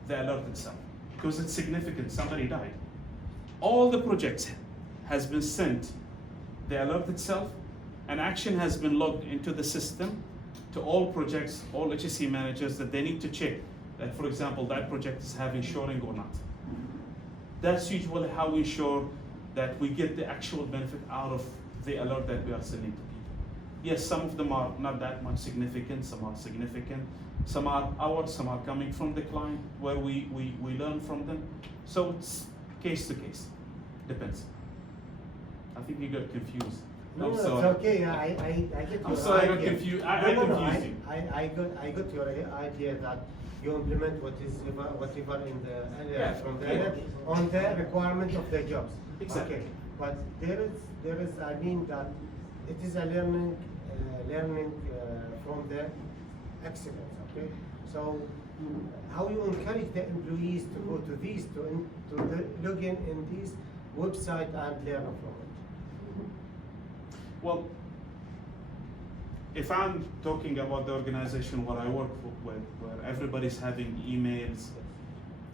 the alert itself. Because it's significant, somebody died. All the projects has been sent, the alert itself, an action has been logged into the system to all projects, all HSE managers, that they need to check that, for example, that project is having shoring or not. That's usually how we ensure that we get the actual benefit out of the alert that we are sending to people. Yes, some of them are not that much significant, some are significant, some are ours, some are coming from the client where we learn from them. So it's case to case, depends. I think you got confused. No, I'm it's sorry. okay. I get your I'm sorry, I got idea. confused. I confused you. I got your idea that you implement whatever in the alert, Yeah, from the yeah. alert on the requirement of the jobs. Exactly. Okay. But there is I mean that it is a learning from the accidents. Okay. So how you encourage the employees to go to these to log in these website and learn from it. Well, if I'm talking about the organization where I work with, where everybody's having emails,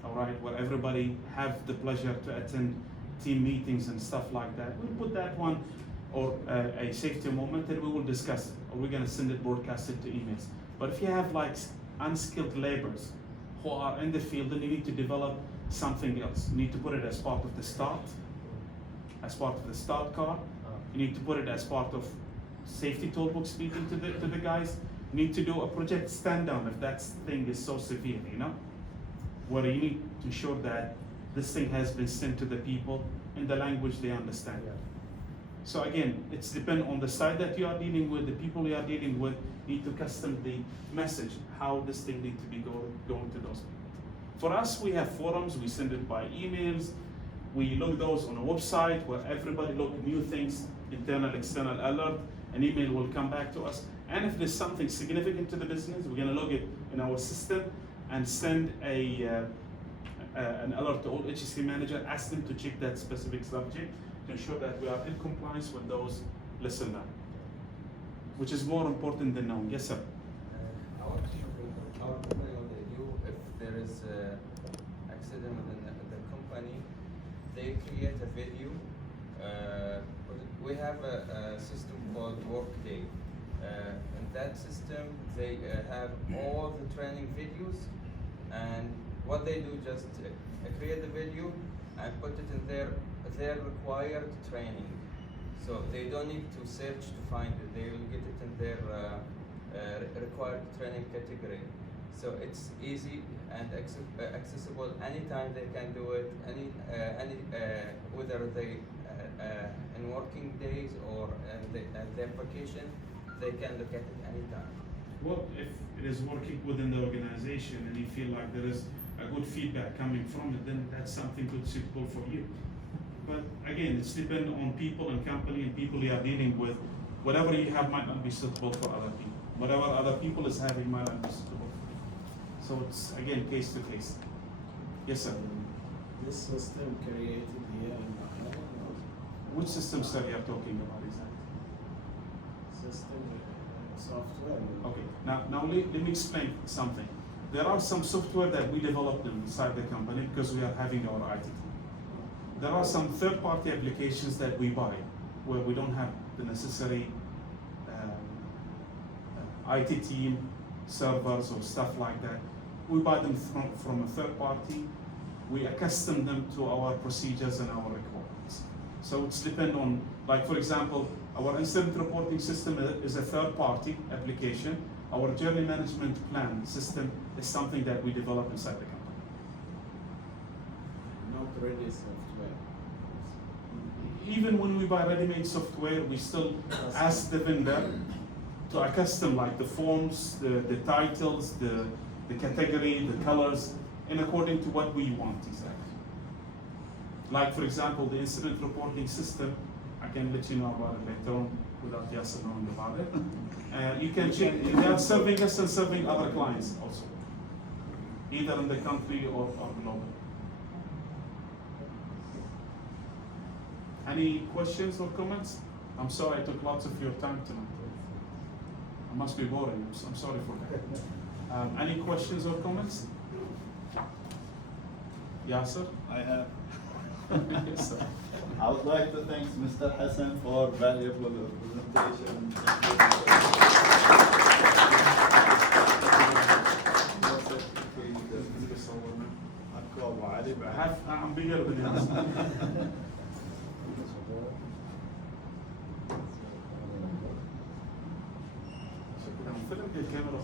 all right, where everybody have the pleasure to attend team meetings and stuff like that, we'll put that one or a safety moment and we will discuss it, or we're gonna send it broadcasted to emails. But if you have like unskilled laborers who are in the field, then you need to develop something else. You need to put it as part of the start card. You need to put it as part of safety toolbook speaking to the guys. You need to do a project stand down if that thing is so severe, you know? Where you need to ensure that this thing has been sent to the people in the language they understand. Yeah. So again, it's depend on the side that you are dealing with, the people you are dealing with, need to custom the message, how this thing need to be going to those people. For us, we have forums, we send it by emails, we log those on a website where everybody log new things, internal, external alert, an email will come back to us. And if there's something significant to the business, we're gonna log it in our system and send an alert to all HSE manager, ask them to check that specific subject to ensure that we are in compliance with those lesson learned, which is more important than knowing. Yes, sir. Our company, what they do, if there is an accident within the company, they create a video. We have a system called Workday. In that system, they have all the training videos, and what they do just create the video and put it in their required training. So they don't need to search to find it. They will get it in their required training category. So it's easy and accessible anytime they can do it. Whether they in working days or their vacation, they can look at it anytime. Well, if it is working within the organization and you feel like there is a good feedback coming from it, then that's something good suitable for you. But again, it's dependent on people and company and people you are dealing with. Whatever you have might not be suitable for other people. Whatever other people is having might not be suitable for you. So it's again case to case. Yes, sir. This system created here in Bahrain, or Which system, sir, you are talking about exactly? system software? Okay, now let me explain something. There are some software that we developed inside the company because we are having our IT team. There are some third-party applications that we buy where we don't have the necessary IT team, servers or stuff like that. We buy them from a third party. We accustom them to our procedures and our requirements. So it's depend on, like for example, our incident reporting system is a third-party application. Our journey management plan system is something that we develop inside the company. Not ready software. Even when we buy ready-made software, we still ask the vendor to accustom like the forms, the titles, the category, the colors, in according to what we want exactly. Like for example, the incident reporting system, I can let you know about it later on without Yasser knowing about it. You can check, they are serving us and serving other clients also, either in the country or globally. Any questions or comments? I'm sorry I took lots of your time tonight. I must be boring, I'm sorry for that. Any questions or comments? Yasser? I have. Yes, sir. I would like to thank Mr. Hassan for valuable presentation. I'm bigger than Yasser. I'm filming the camera.